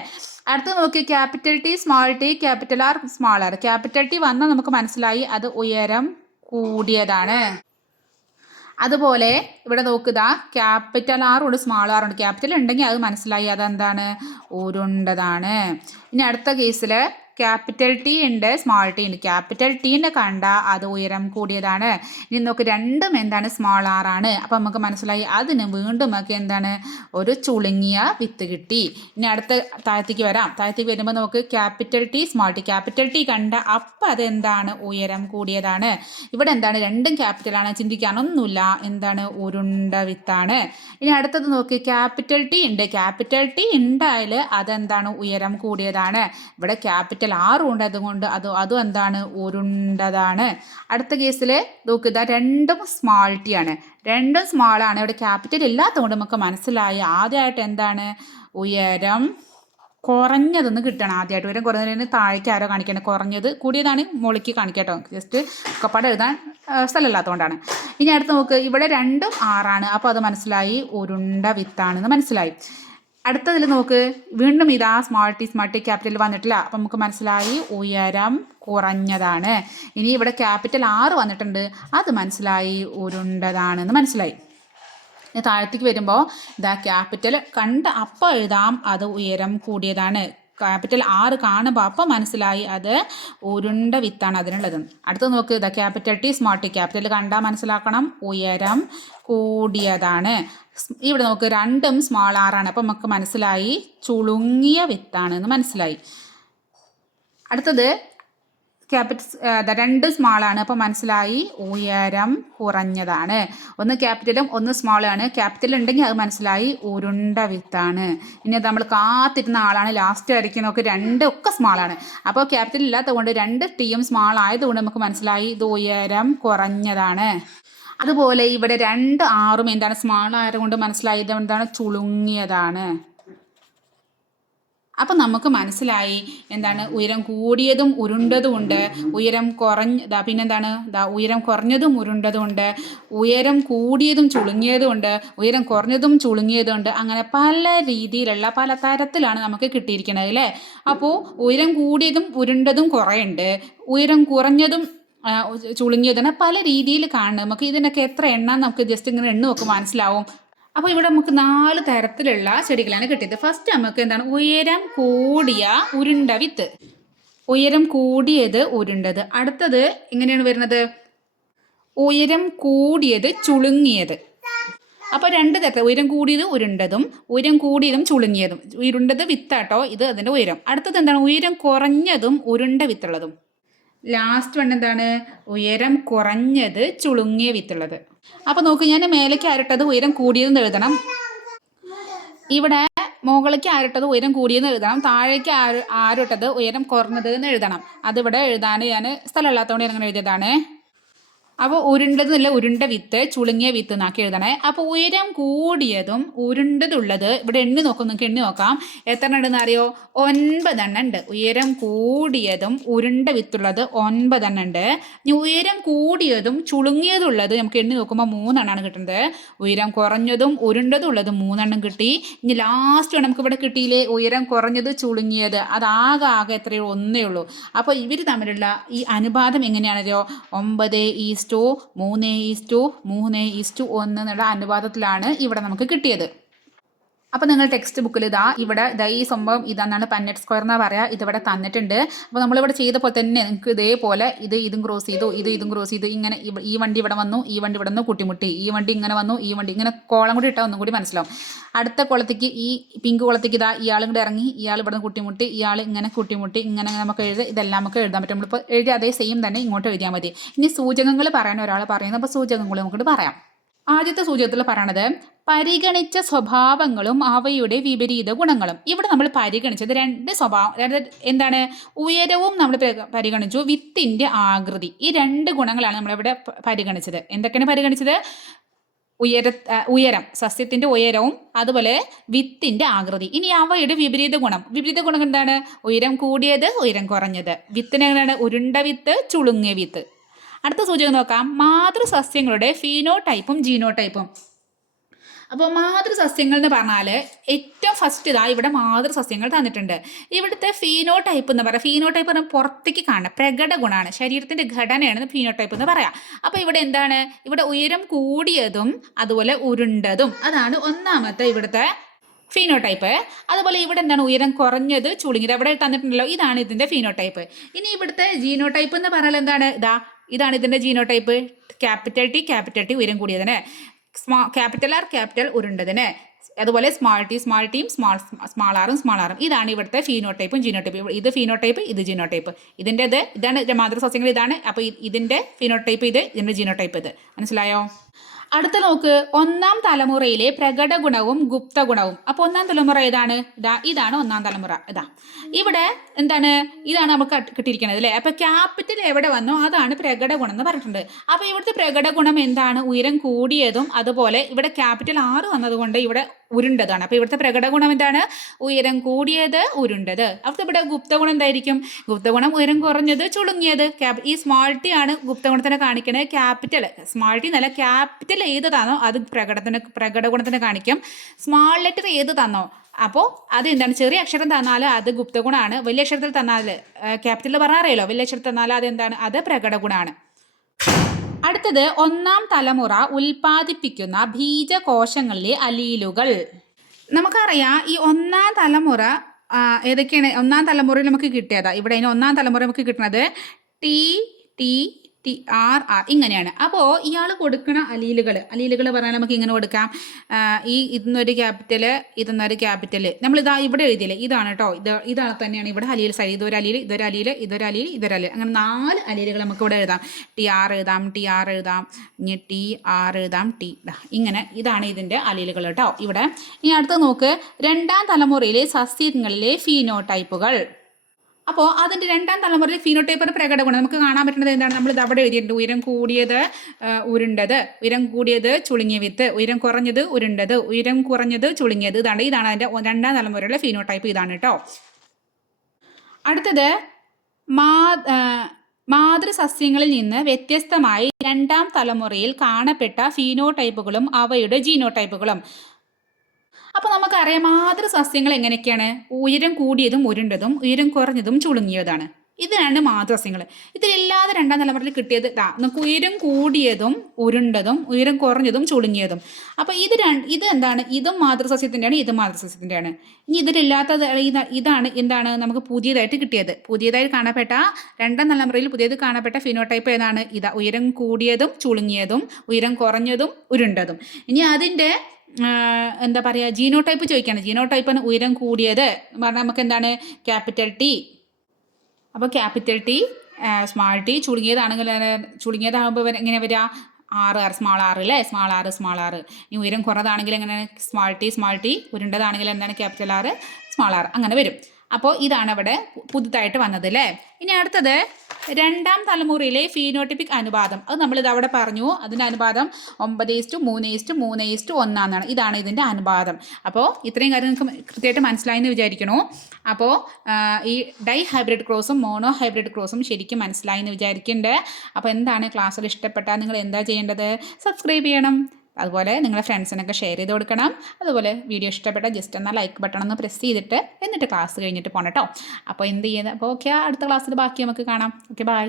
അടുത്ത് നോക്കി, capital T, small T, capital R, small R. Capital T വന്നാൽ നമുക്ക് മനസ്സിലായി, അത് ഉയരം കൂടിയതാണ്. അതുപോലെ ഇവിടെ നോക്കുക, ക്യാപിറ്റൽ ആറുണ്ട് സ്മാൾ ആറുണ്ട്. ക്യാപിറ്റൽ ഉണ്ടെങ്കിൽ അത് മനസ്സിലായി, അതെന്താണ്? ഉരുണ്ടതാണ്. ഇനി അടുത്ത കേസിൽ ക്യാപിറ്റൽ ടി ഉണ്ട്, സ്മാൾ ടി ഉണ്ട്. ക്യാപിറ്റൽ ടീനെ കണ്ട അത് ഉയരം കൂടിയതാണ്. ഇനി നോക്ക്, രണ്ടും എന്താണ്? സ്മാൾ ആറാണ്. അപ്പം നമുക്ക് മനസ്സിലായി അതിന് വീണ്ടും നമുക്ക് എന്താണ്? ഒരു ചുളുങ്ങിയ വിത്ത് കിട്ടി. ഇനി അടുത്ത താഴത്തേക്ക് വരാം. താഴത്തേക്ക് വരുമ്പോൾ നമുക്ക് capital T small T. Capital T കണ്ട അപ്പം അതെന്താണ്? ഉയരം കൂടിയതാണ്. ഇവിടെ എന്താണ്? രണ്ടും ക്യാപിറ്റലാണ്, ചിന്തിക്കാനൊന്നുമില്ല. എന്താണ്? ഉരുണ്ട വിത്താണ്. ഇനി അടുത്തത് നോക്ക്, ക്യാപിറ്റൽ ടി ഉണ്ട്. ക്യാപിറ്റൽ ടി ഉണ്ടായാൽ അതെന്താണ്? ഉയരം കൂടിയതാണ്. ഇവിടെ ക്യാപിറ്റൽ ആറും ഉണ്ട്, അതുകൊണ്ട് അതും എന്താണ്? ഉരുണ്ടതാണ്. അടുത്ത കേസിൽ നോക്കുക, രണ്ടും സ്മാൾ ടി ആണ്. രണ്ടും സ്മാൾ ആണ്. ഇവിടെ ക്യാപിറ്റൽ ഇല്ലാത്തതുകൊണ്ട് നമുക്ക് മനസ്സിലായി ആദ്യമായിട്ട് എന്താണ്? ഉയരം കുറഞ്ഞതെന്ന് കിട്ടണം. ആദ്യമായിട്ട് ഉയരം കുറഞ്ഞതിന് താഴേക്ക് ആരോ കാണിക്കണം, കുറഞ്ഞത് കൂടിയതാണ് മുകളിലേക്ക് കാണിക്കട്ടോ. ജസ്റ്റ് ഒക്കെപ്പാടെ എഴുതാൻ സ്ഥലമില്ലാത്തതുകൊണ്ടാണ്. ഇനി അടുത്ത് നോക്ക്, ഇവിടെ രണ്ടും ആറാണ്. അപ്പോൾ അത് മനസ്സിലായി ഉരുണ്ട വിത്താണെന്ന് മനസ്സിലായി. അടുത്തതിൽ നോക്ക്, വീണ്ടും ഇതാ സ്മാൾ ടി ക്യാപിറ്റൽ വന്നിട്ടില്ല. അപ്പം നമുക്ക് മനസ്സിലായി ഉയരം കുറഞ്ഞതാണ്. ഇനി ഇവിടെ ക്യാപിറ്റൽ ആറ് വന്നിട്ടുണ്ട്, അത് മനസ്സിലായി ഉരുണ്ടതാണെന്ന് മനസ്സിലായി. താഴത്തേക്ക് വരുമ്പോൾ ഇതാ ക്യാപിറ്റൽ കണ്ട അപ്പം എഴുതാം അത് ഉയരം കൂടിയതാണ്. ക്യാപിറ്റൽ ആറ് കാണുമ്പോൾ അപ്പം മനസ്സിലായി അത് ഉരുണ്ട വിത്താണ് അതിനുള്ളത്. അടുത്ത് നോക്ക്, ഇതാ capital T small T. Capital കണ്ടാൽ മനസ്സിലാക്കണം ഉയരം കൂടിയതാണ്. ഇവിടെ നോക്ക്, രണ്ടും സ്മാൾ ആറാണ്. അപ്പം നമുക്ക് മനസ്സിലായി ചുളുങ്ങിയ വിത്താണെന്ന് മനസ്സിലായി. അടുത്തത് രണ്ട് സ്മാളാണ്. അപ്പോൾ മനസ്സിലായി ഉയരം കുറഞ്ഞതാണ്. ഒന്ന് ക്യാപിറ്റലും ഒന്ന് സ്മാളാണ്. ക്യാപിറ്റൽ ഉണ്ടെങ്കിൽ അത് മനസ്സിലായി ഉരുണ്ട വിത്താണ്. ഇനി നമ്മൾ കാത്തിരുന്ന ആളാണ് ലാസ്റ്റ് വരയ്ക്കും. നോക്ക്, രണ്ടും ഒക്കെ സ്മാളാണ്. അപ്പോൾ ക്യാപിറ്റൽ ഇല്ലാത്തത് കൊണ്ട് രണ്ട് ടീയും സ്മാൾ ആയതുകൊണ്ട് നമുക്ക് മനസ്സിലായി ഇത് ഉയരം കുറഞ്ഞതാണ്. അതുപോലെ ഇവിടെ രണ്ട് ആറും എന്താണ്? സ്മാൾ ആയതുകൊണ്ട് മനസ്സിലായത് എന്താണ്? ചുളുങ്ങിയതാണ്. അപ്പം നമുക്ക് മനസ്സിലായി എന്താണ്? ഉയരം കൂടിയതും ഉരുണ്ടതും ഉണ്ട്, ഉയരം പിന്നെന്താണ്? ഉയരം കുറഞ്ഞതും ഉരുണ്ടതും ഉണ്ട്, ഉയരം കൂടിയതും ചുളുങ്ങിയതും ഉണ്ട്, ഉയരം കുറഞ്ഞതും ചുളുങ്ങിയതും ഉണ്ട്. അങ്ങനെ പല രീതിയിലുള്ള പല തരത്തിലാണ് നമുക്ക് കിട്ടിയിരിക്കുന്നത് അല്ലേ. അപ്പോൾ ഉയരം കൂടിയതും ഉരുണ്ടതും കുറേ ഉണ്ട്, ഉയരം കുറഞ്ഞതും ചുളുങ്ങിയതാണ്. പല രീതിയിൽ കാണുന്നത്. നമുക്ക് ഇതിനൊക്കെ എത്ര എണ്ണം നമുക്ക് ജസ്റ്റ് ഇങ്ങനെ എണ്ണ നോക്ക് മനസ്സിലാവും. അപ്പോൾ ഇവിടെ നമുക്ക് 4 തരത്തിലുള്ള ചെടികളാണ് കിട്ടിയത്. ഫസ്റ്റ് നമുക്ക് എന്താണ്? ഉയരം കൂടിയ ഉരുണ്ട വിത്ത്. ഉയരം കൂടിയത് ഉരുണ്ടത്. അടുത്തത് എങ്ങനെയാണ് വരുന്നത്? ഉയരം കൂടിയത് ചുളുങ്ങിയത്. അപ്പോൾ 2 തരത്തിൽ, ഉയരം കൂടിയതും ഉരുണ്ടതും, ഉയരം കൂടിയതും ചുളുങ്ങിയതും. ഉരുണ്ടത് വിത്താട്ടോ, ഇത് അതിൻ്റെ ഉയരം. അടുത്തത് എന്താണ്? ഉയരം കുറഞ്ഞതും ഉരുണ്ട വിത്തുള്ളതും. ലാസ്റ്റ് വൺ എന്താണ്? ഉയരം കുറഞ്ഞത് ചുളുങ്ങിയ വിത്തുള്ളത്. അപ്പോൾ നോക്ക്, ഞാൻ മേലേക്ക് ആരിട്ടത് ഉയരം കൂടിയതെന്ന് എഴുതണം. ഇവിടെ മുകളിലേക്ക് ആരിട്ടത് ഉയരം കൂടിയെന്ന് എഴുതണം. താഴേക്ക് ആരിട്ടത് ഉയരം കുറഞ്ഞത് എന്ന് എഴുതണം. അതിവിടെ എഴുതാൻ ഞാൻ സ്ഥലമില്ലാത്തതുകൊണ്ട് ഞാൻ അങ്ങനെ എഴുതിയതാണ്. അപ്പോൾ ഉരുണ്ടതെന്നല്ല, ഉരുണ്ട വിത്ത്, ചുളുങ്ങിയ വിത്ത് എന്നാക്കി എഴുതണേ. അപ്പോൾ ഉയരം കൂടിയതും ഉരുണ്ടതുള്ളത് ഇവിടെ എണ്ണി നോക്കും, നിങ്ങൾക്ക് എണ്ണി നോക്കാം. എത്ര ഉണ്ടെന്ന് അറിയോ? 9 എണ്ണം ഉണ്ട്. ഉയരം കൂടിയതും ഉരുണ്ട വിത്തുള്ളത് 9 എണ്ണം ഉണ്ട്. ഇനി ഉയരം കൂടിയതും ചുളുങ്ങിയതുള്ളത് നമുക്ക് എണ്ണി നോക്കുമ്പോൾ 3 എണ്ണമാണ് കിട്ടുന്നത്. ഉയരം കുറഞ്ഞതും ഉരുണ്ടതും ഉള്ളത് 3 എണ്ണം കിട്ടി. ഇനി ലാസ്റ്റ് നമുക്ക് ഇവിടെ കിട്ടിയില്ലേ? ഉയരം കുറഞ്ഞത് ചുളുങ്ങിയത്. ആകെ എത്രയോ? 1 ഉള്ളൂ. അപ്പോൾ ഇവർ തമ്മിലുള്ള ഈ അനുപാതം എങ്ങനെയാണല്ലോ? 9:3:3:1 എന്നുള്ള അനുപാതത്തിലാണ് ഇവിടെ നമുക്ക് കിട്ടിയത്. അപ്പോൾ നിങ്ങൾ ടെക്സ്റ്റ് ബുക്കിൽ ഇവിടെ ഈ സംഭവം ഇതെന്നാണ് പന്നറ്റ് സ്ക്വയർ എന്നാണ് പറയുക. ഇതിവിടെ തന്നിട്ടുണ്ട്. അപ്പോൾ നമ്മളിവിടെ ചെയ്ത പോലെ തന്നെ നിങ്ങൾക്ക് ഇതേപോലെ ഇതും ക്രോസ് ചെയ്തു, ഇതും ക്രോസ് ചെയ്തു. ഇങ്ങനെ ഈ വണ്ടി ഇവിടെ വന്നു, ഈ വണ്ടി ഇവിടെ നിന്ന് കൂട്ടിമുട്ടി, ഈ വണ്ടി ഇങ്ങനെ വന്നു, ഈ വണ്ടി ഇങ്ങനെ കോളം കൂടി ഇട്ടാൽ ഒന്നും കൂടി മനസ്സിലാവും. അടുത്ത കുളത്തേക്ക്, ഈ പിങ്ക് കുളത്തേക്ക് ഇയാളും കൂടെ ഇറങ്ങി, ഇയാൾ ഇവിടെ നിന്ന് കൂട്ടിമുട്ടി, ഇയാൾ ഇങ്ങനെ കൂട്ടിമുട്ടി, ഇങ്ങനെ നമുക്ക് ഇതെല്ലാം നമുക്ക് എഴുതാൻ പറ്റും. നമ്മളിപ്പോൾ എഴുതി അതേ സെയിം തന്നെ ഇങ്ങോട്ട് എഴുതിയാൽ മതി. ഇനി സൂചകങ്ങൾ പറയാൻ ഒരാൾ പറയുന്നത്, അപ്പോൾ സൂചകങ്ങൾ നമുക്ക് പറയാം. ആദ്യത്തെ സൂചകത്തിൽ പറയണത് പരിഗണിച്ച സ്വഭാവങ്ങളും അവയുടെ വിപരീത ഗുണങ്ങളും. ഇവിടെ നമ്മൾ പരിഗണിച്ചത് 2 സ്വഭാവം. എന്താണ്? ഉയരവും നമ്മൾ പരിഗണിച്ചു, വിത്തിൻ്റെ ആകൃതി. ഈ 2 ഗുണങ്ങളാണ് നമ്മളിവിടെ പരിഗണിച്ചത്. എന്തൊക്കെയാണ് പരിഗണിച്ചത്? ഉയരം, സസ്യത്തിൻ്റെ ഉയരവും അതുപോലെ വിത്തിൻ്റെ ആകൃതി. ഇനി അവയുടെ വിപരീത ഗുണം എന്താണ്? ഉയരം കൂടിയത്, ഉയരം കുറഞ്ഞത്. വിത്തിന് എന്താണ്? ഉരുണ്ട വിത്ത്, ചുളുങ്ങിയ വിത്ത്. അടുത്ത സൂചകം നോക്കാം. മാതൃസസ്യങ്ങളുടെ ഫീനോടൈപ്പും ജീനോടൈപ്പും. അപ്പോൾ മാതൃസസ്യങ്ങൾ എന്ന് പറഞ്ഞാൽ ഏറ്റവും ഫസ്റ്റ് ഇതാ ഇവിടെ മാതൃസസ്യങ്ങൾ തന്നിട്ടുണ്ട്. ഇവിടുത്തെ ഫീനോടൈപ്പ് എന്ന് പറയാം. ഫീനോടൈപ്പ് പറഞ്ഞാൽ പുറത്തേക്ക് കാണുന്ന പ്രകട ഗുണമാണ്, ശരീരത്തിൻ്റെ ഘടനയാണ് ഫീനോടൈപ്പ് എന്ന് പറയാം. അപ്പോൾ ഇവിടെ എന്താണ്, ഇവിടെ ഉയരം കൂടിയതും അതുപോലെ ഉരുണ്ടതും, അതാണ് ഒന്നാമത്തെ ഇവിടുത്തെ ഫീനോടൈപ്പ്. അതുപോലെ ഇവിടെ എന്താണ്, ഉയരം കുറഞ്ഞത് ചുളുങ്ങിയത് അവിടെ തന്നിട്ടുണ്ടല്ലോ, ഇതാണ് ഇതിൻ്റെ ഫീനോടൈപ്പ്. ഇനി ഇവിടുത്തെ ജീനോടൈപ്പ് എന്ന് പറഞ്ഞാൽ എന്താണ്, ഇതാണ് ഇതിൻ്റെ ജീനോടൈപ്പ്. ക്യാപിറ്റൽ ടി ഉയരം കൂടിയതിന്, ക്യാപിറ്റൽ ആർ ക്യാപിറ്റൽ ഉരുണ്ടതിന്, അതുപോലെ സ്മാൾ ടിയും സ്മാൾ ആറും. ഇതാണ് ഇവിടുത്തെ ഫീനോടൈപ്പും ജീനോടൈപ്പും. ഇത് ഫീനോടൈപ്പ്, ഇത് ജീനോടൈപ്പ്. ഇതാണ് മാതൃസസ്യങ്ങൾ ഇതാണ്. അപ്പോൾ ഇതിൻ്റെ ഫീനോടൈപ്പ് ഇത്, ഇതിൻ്റെ ജീനോടൈപ്പ് ഇത്. മനസ്സിലായോ? അടുത്ത നോക്ക്, ഒന്നാം തലമുറയിലെ പ്രകട ഗുണവും ഗുപ്ത ഗുണവും. അപ്പോൾ ഒന്നാം തലമുറ ഏതാണ്? ഇതാണ് ഒന്നാം തലമുറ. ഇവിടെ എന്താണ്, ഇതാണ് നമുക്ക് കിട്ടിയിരിക്കുന്നത് അല്ലേ. അപ്പോൾ ക്യാപിറ്റൽ എവിടെ വന്നോ അതാണ് പ്രകട ഗുണം എന്ന് പറഞ്ഞിട്ടുണ്ട്. അപ്പോൾ ഇവിടുത്തെ പ്രകട ഗുണം എന്താണ്, ഉയരം കൂടിയതും അതുപോലെ ഇവിടെ ക്യാപിറ്റൽ 6 വന്നതുകൊണ്ട് ഇവിടെ ഉരുണ്ടതാണ്. അപ്പോൾ ഇവിടുത്തെ പ്രകട ഗുണം എന്താണ്, ഉയരം കൂടിയത് ഉരുണ്ടത്. അപ്പോൾ ഇവിടെ ഗുപ്തഗുണം എന്തായിരിക്കും, ഗുപ്തഗുണം ഉയരം കുറഞ്ഞത് ചുളുങ്ങിയത്. ഈ സ്മാൾ ടി ആണ് ഗുപ്തഗുണത്തിനെ കാണിക്കുന്നത്. ക്യാപിറ്റൽ സ്മാൾ ടി എന്നല്ല, ക്യാപിറ്റൽ ഏത് തന്നോ അത് പ്രകട ഗുണത്തിനെ കാണിക്കും. സ്മാൾ ലെറ്റർ ഏത് തന്നോ അപ്പോൾ അത് എന്താണ്, ചെറിയ അക്ഷരം തന്നാൽ അത് ഗുപ്തഗുണമാണ്. വലിയ അക്ഷരത്തിൽ തന്നാൽ, ക്യാപിറ്റൽ പറഞ്ഞാൽ വലിയ അക്ഷരത്തിൽ തന്നാൽ അതെന്താണ്, അത് പ്രകട ഗുണമാണ്. അടുത്തത്, ഒന്നാം തലമുറ ഉൽപ്പാദിപ്പിക്കുന്ന ബീജകോശങ്ങളിലെ അലീലുകൾ. നമുക്കറിയാം ഈ ഒന്നാം തലമുറ ഏതൊക്കെയാണ്, ഒന്നാം തലമുറയിൽ നമുക്ക് കിട്ടിയതാ. ഇവിടെ ഇനി ഒന്നാം തലമുറ നമുക്ക് കിട്ടുന്നത് TR ഇങ്ങനെയാണ്. അപ്പോൾ ഇയാൾ കൊടുക്കുന്ന അലീലുകൾ പറഞ്ഞാൽ നമുക്ക് ഇങ്ങനെ കൊടുക്കാം. ഇതൊന്നൊരു ക്യാപിറ്റൽ നമ്മളിതാ ഇവിടെ എഴുതിയില്ലേ, ഇതാണ് കേട്ടോ. ഇതാണ് തന്നെയാണ് ഇവിടെ അലീൽ സൈഡ്. ഇതൊരു അലീൽ അങ്ങനെ 4 അലീലുകൾ നമുക്ക് ഇവിടെ എഴുതാം. TR എഴുതാം, ഇനി TR എഴുതാം, ഇങ്ങനെ. ഇതാണ് ഇതിൻ്റെ അലീലുകൾ കേട്ടോ ഇവിടെ. ഇനി അടുത്ത് നോക്ക്, രണ്ടാം തലമുറയിലെ സസ്യങ്ങളിലെ ഫീനോടൈപ്പുകൾ. അപ്പോൾ അതിൻ്റെ രണ്ടാം തലമുറയിൽ ഫീനോടൈപ്പ് പ്രകട ഗുണം നമുക്ക് കാണാൻ പറ്റുന്നത് എന്താണ്, നമ്മൾ ഇത് അവിടെ എഴുതിയിട്ടുണ്ട്. ഉയരം കൂടിയത് ഉരുണ്ടത്, ഉയരം കൂടിയത് ചുളുങ്ങിയ വിത്ത്, ഉയരം കുറഞ്ഞത് ഉരുണ്ടത്, ഉയരം കുറഞ്ഞത് ചുളുങ്ങിയത്. ഇതാണ് അതിൻ്റെ രണ്ടാം തലമുറയിലെ ഫീനോടൈപ്പ്. ഇതാണ് കേട്ടോ. അടുത്തത്, മാതൃസസ്യങ്ങളിൽ നിന്ന് വ്യത്യസ്തമായി രണ്ടാം തലമുറയിൽ കാണപ്പെട്ട ഫീനോടൈപ്പുകളും അവയുടെ ജീനോടൈപ്പുകളും. അപ്പോൾ നമുക്കറിയാം മാതൃസസ്യങ്ങൾ എങ്ങനെയൊക്കെയാണ്, ഉയരം കൂടിയതും ഉരുണ്ടതും ഉയരം കുറഞ്ഞതും ചുളുങ്ങിയതാണ്. ഇതിനാണ് മാതൃസസ്യങ്ങൾ. ഇതിലില്ലാതെ രണ്ടാം തലമുറയിൽ കിട്ടിയത് നമുക്ക് ഉയരം കൂടിയതും ഉരുണ്ടതും ഉയരം കുറഞ്ഞതും ചുളുങ്ങിയതും. അപ്പോൾ ഇത് എന്താണ്, ഇതും മാതൃസസ്യത്തിൻ്റെയാണ്, ഇതും മാതൃസസ്യത്തിൻ്റെയാണ്. ഇനി ഇതിലില്ലാത്തത് ഇതാണ് എന്താണ്, നമുക്ക് പുതിയതായിട്ട് കിട്ടിയത്. പുതിയതായി കാണപ്പെട്ട രണ്ടാം തലമുറയിൽ പുതിയത് കാണപ്പെട്ട ഫിനോടൈപ്പ് ഏതാണ്, ഉയരം കൂടിയതും ചുളുങ്ങിയതും ഉയരം കുറഞ്ഞതും ഉരുണ്ടതും. ഇനി അതിൻ്റെ എന്താ പറയുക, ജീനോടൈപ്പ് ചോദിക്കുകയാണ്. ജീനോടൈപ്പാണ് ഉയരം കൂടിയത് പറഞ്ഞാൽ നമുക്ക് എന്താണ്, ക്യാപിറ്റൽ ടി. അപ്പോൾ ക്യാപിറ്റൽ ടി, സ്മാൾ ടി. ചുളുങ്ങിയതാകുമ്പോൾ എങ്ങനെ വരിക, സ്മാൾ അല്ലേ, സ്മാൾ ആറ്. ഇനി ഉയരം കുറഞ്ഞതാണെങ്കിൽ എങ്ങനെയാണ്, സ്മാൾ ടി. ഉരുണ്ടതാണെങ്കിൽ എന്താണ്, ക്യാപിറ്റൽ R, സ്മാൾ R, അങ്ങനെ വരും. അപ്പോൾ ഇതാണ് അവിടെ പുതുതായിട്ട് വന്നത് അല്ലേ. ഇനി അടുത്തത്, രണ്ടാം തലമുറയിലെ ഫീനോടൈപ്പിക് അനുപാതം. അത് നമ്മളിത് അവിടെ പറഞ്ഞു. അതിൻ്റെ അനുപാതം 9:3:3:1 ഇതാണ് ഇതിൻ്റെ അനുപാതം. അപ്പോൾ ഇത്രയും കാര്യം നിങ്ങൾക്ക് കൃത്യമായിട്ട് മനസ്സിലായെന്ന് വിചാരിക്കണു. അപ്പോൾ ഈ ഡൈ ഹൈബ്രിഡ് ക്രോസും മോണോ ഹൈബ്രിഡ് ക്രോസും ശരിക്കും മനസ്സിലായെന്ന് വിചാരിക്കുന്നുണ്ട്. അപ്പോൾ എന്താണ്, ക്ലാസ്സിൽ ഇഷ്ടപ്പെട്ടാൽ നിങ്ങൾ എന്താ ചെയ്യേണ്ടത്, സബ്സ്ക്രൈബ് ചെയ്യണം. അതുപോലെ നിങ്ങളുടെ ഫ്രണ്ട്സിനൊക്കെ ഷെയർ ചെയ്ത് കൊടുക്കണം. അതുപോലെ വീഡിയോ ഇഷ്ടപ്പെട്ടാൽ ജസ്റ്റ് എന്നാൽ ലൈക്ക് ബട്ടൺ ഒന്ന് പ്രസ് ചെയ്തിട്ട് എന്നിട്ട് ക്ലാസ് കഴിഞ്ഞിട്ട് പോകണം കേട്ടോ. അപ്പോൾ എന്ത് ചെയ്യുന്നത്, അപ്പോൾ ഓക്കെ, അടുത്ത ക്ലാസ്സിൽ ബാക്കി നമുക്ക് കാണാം. Okay, by.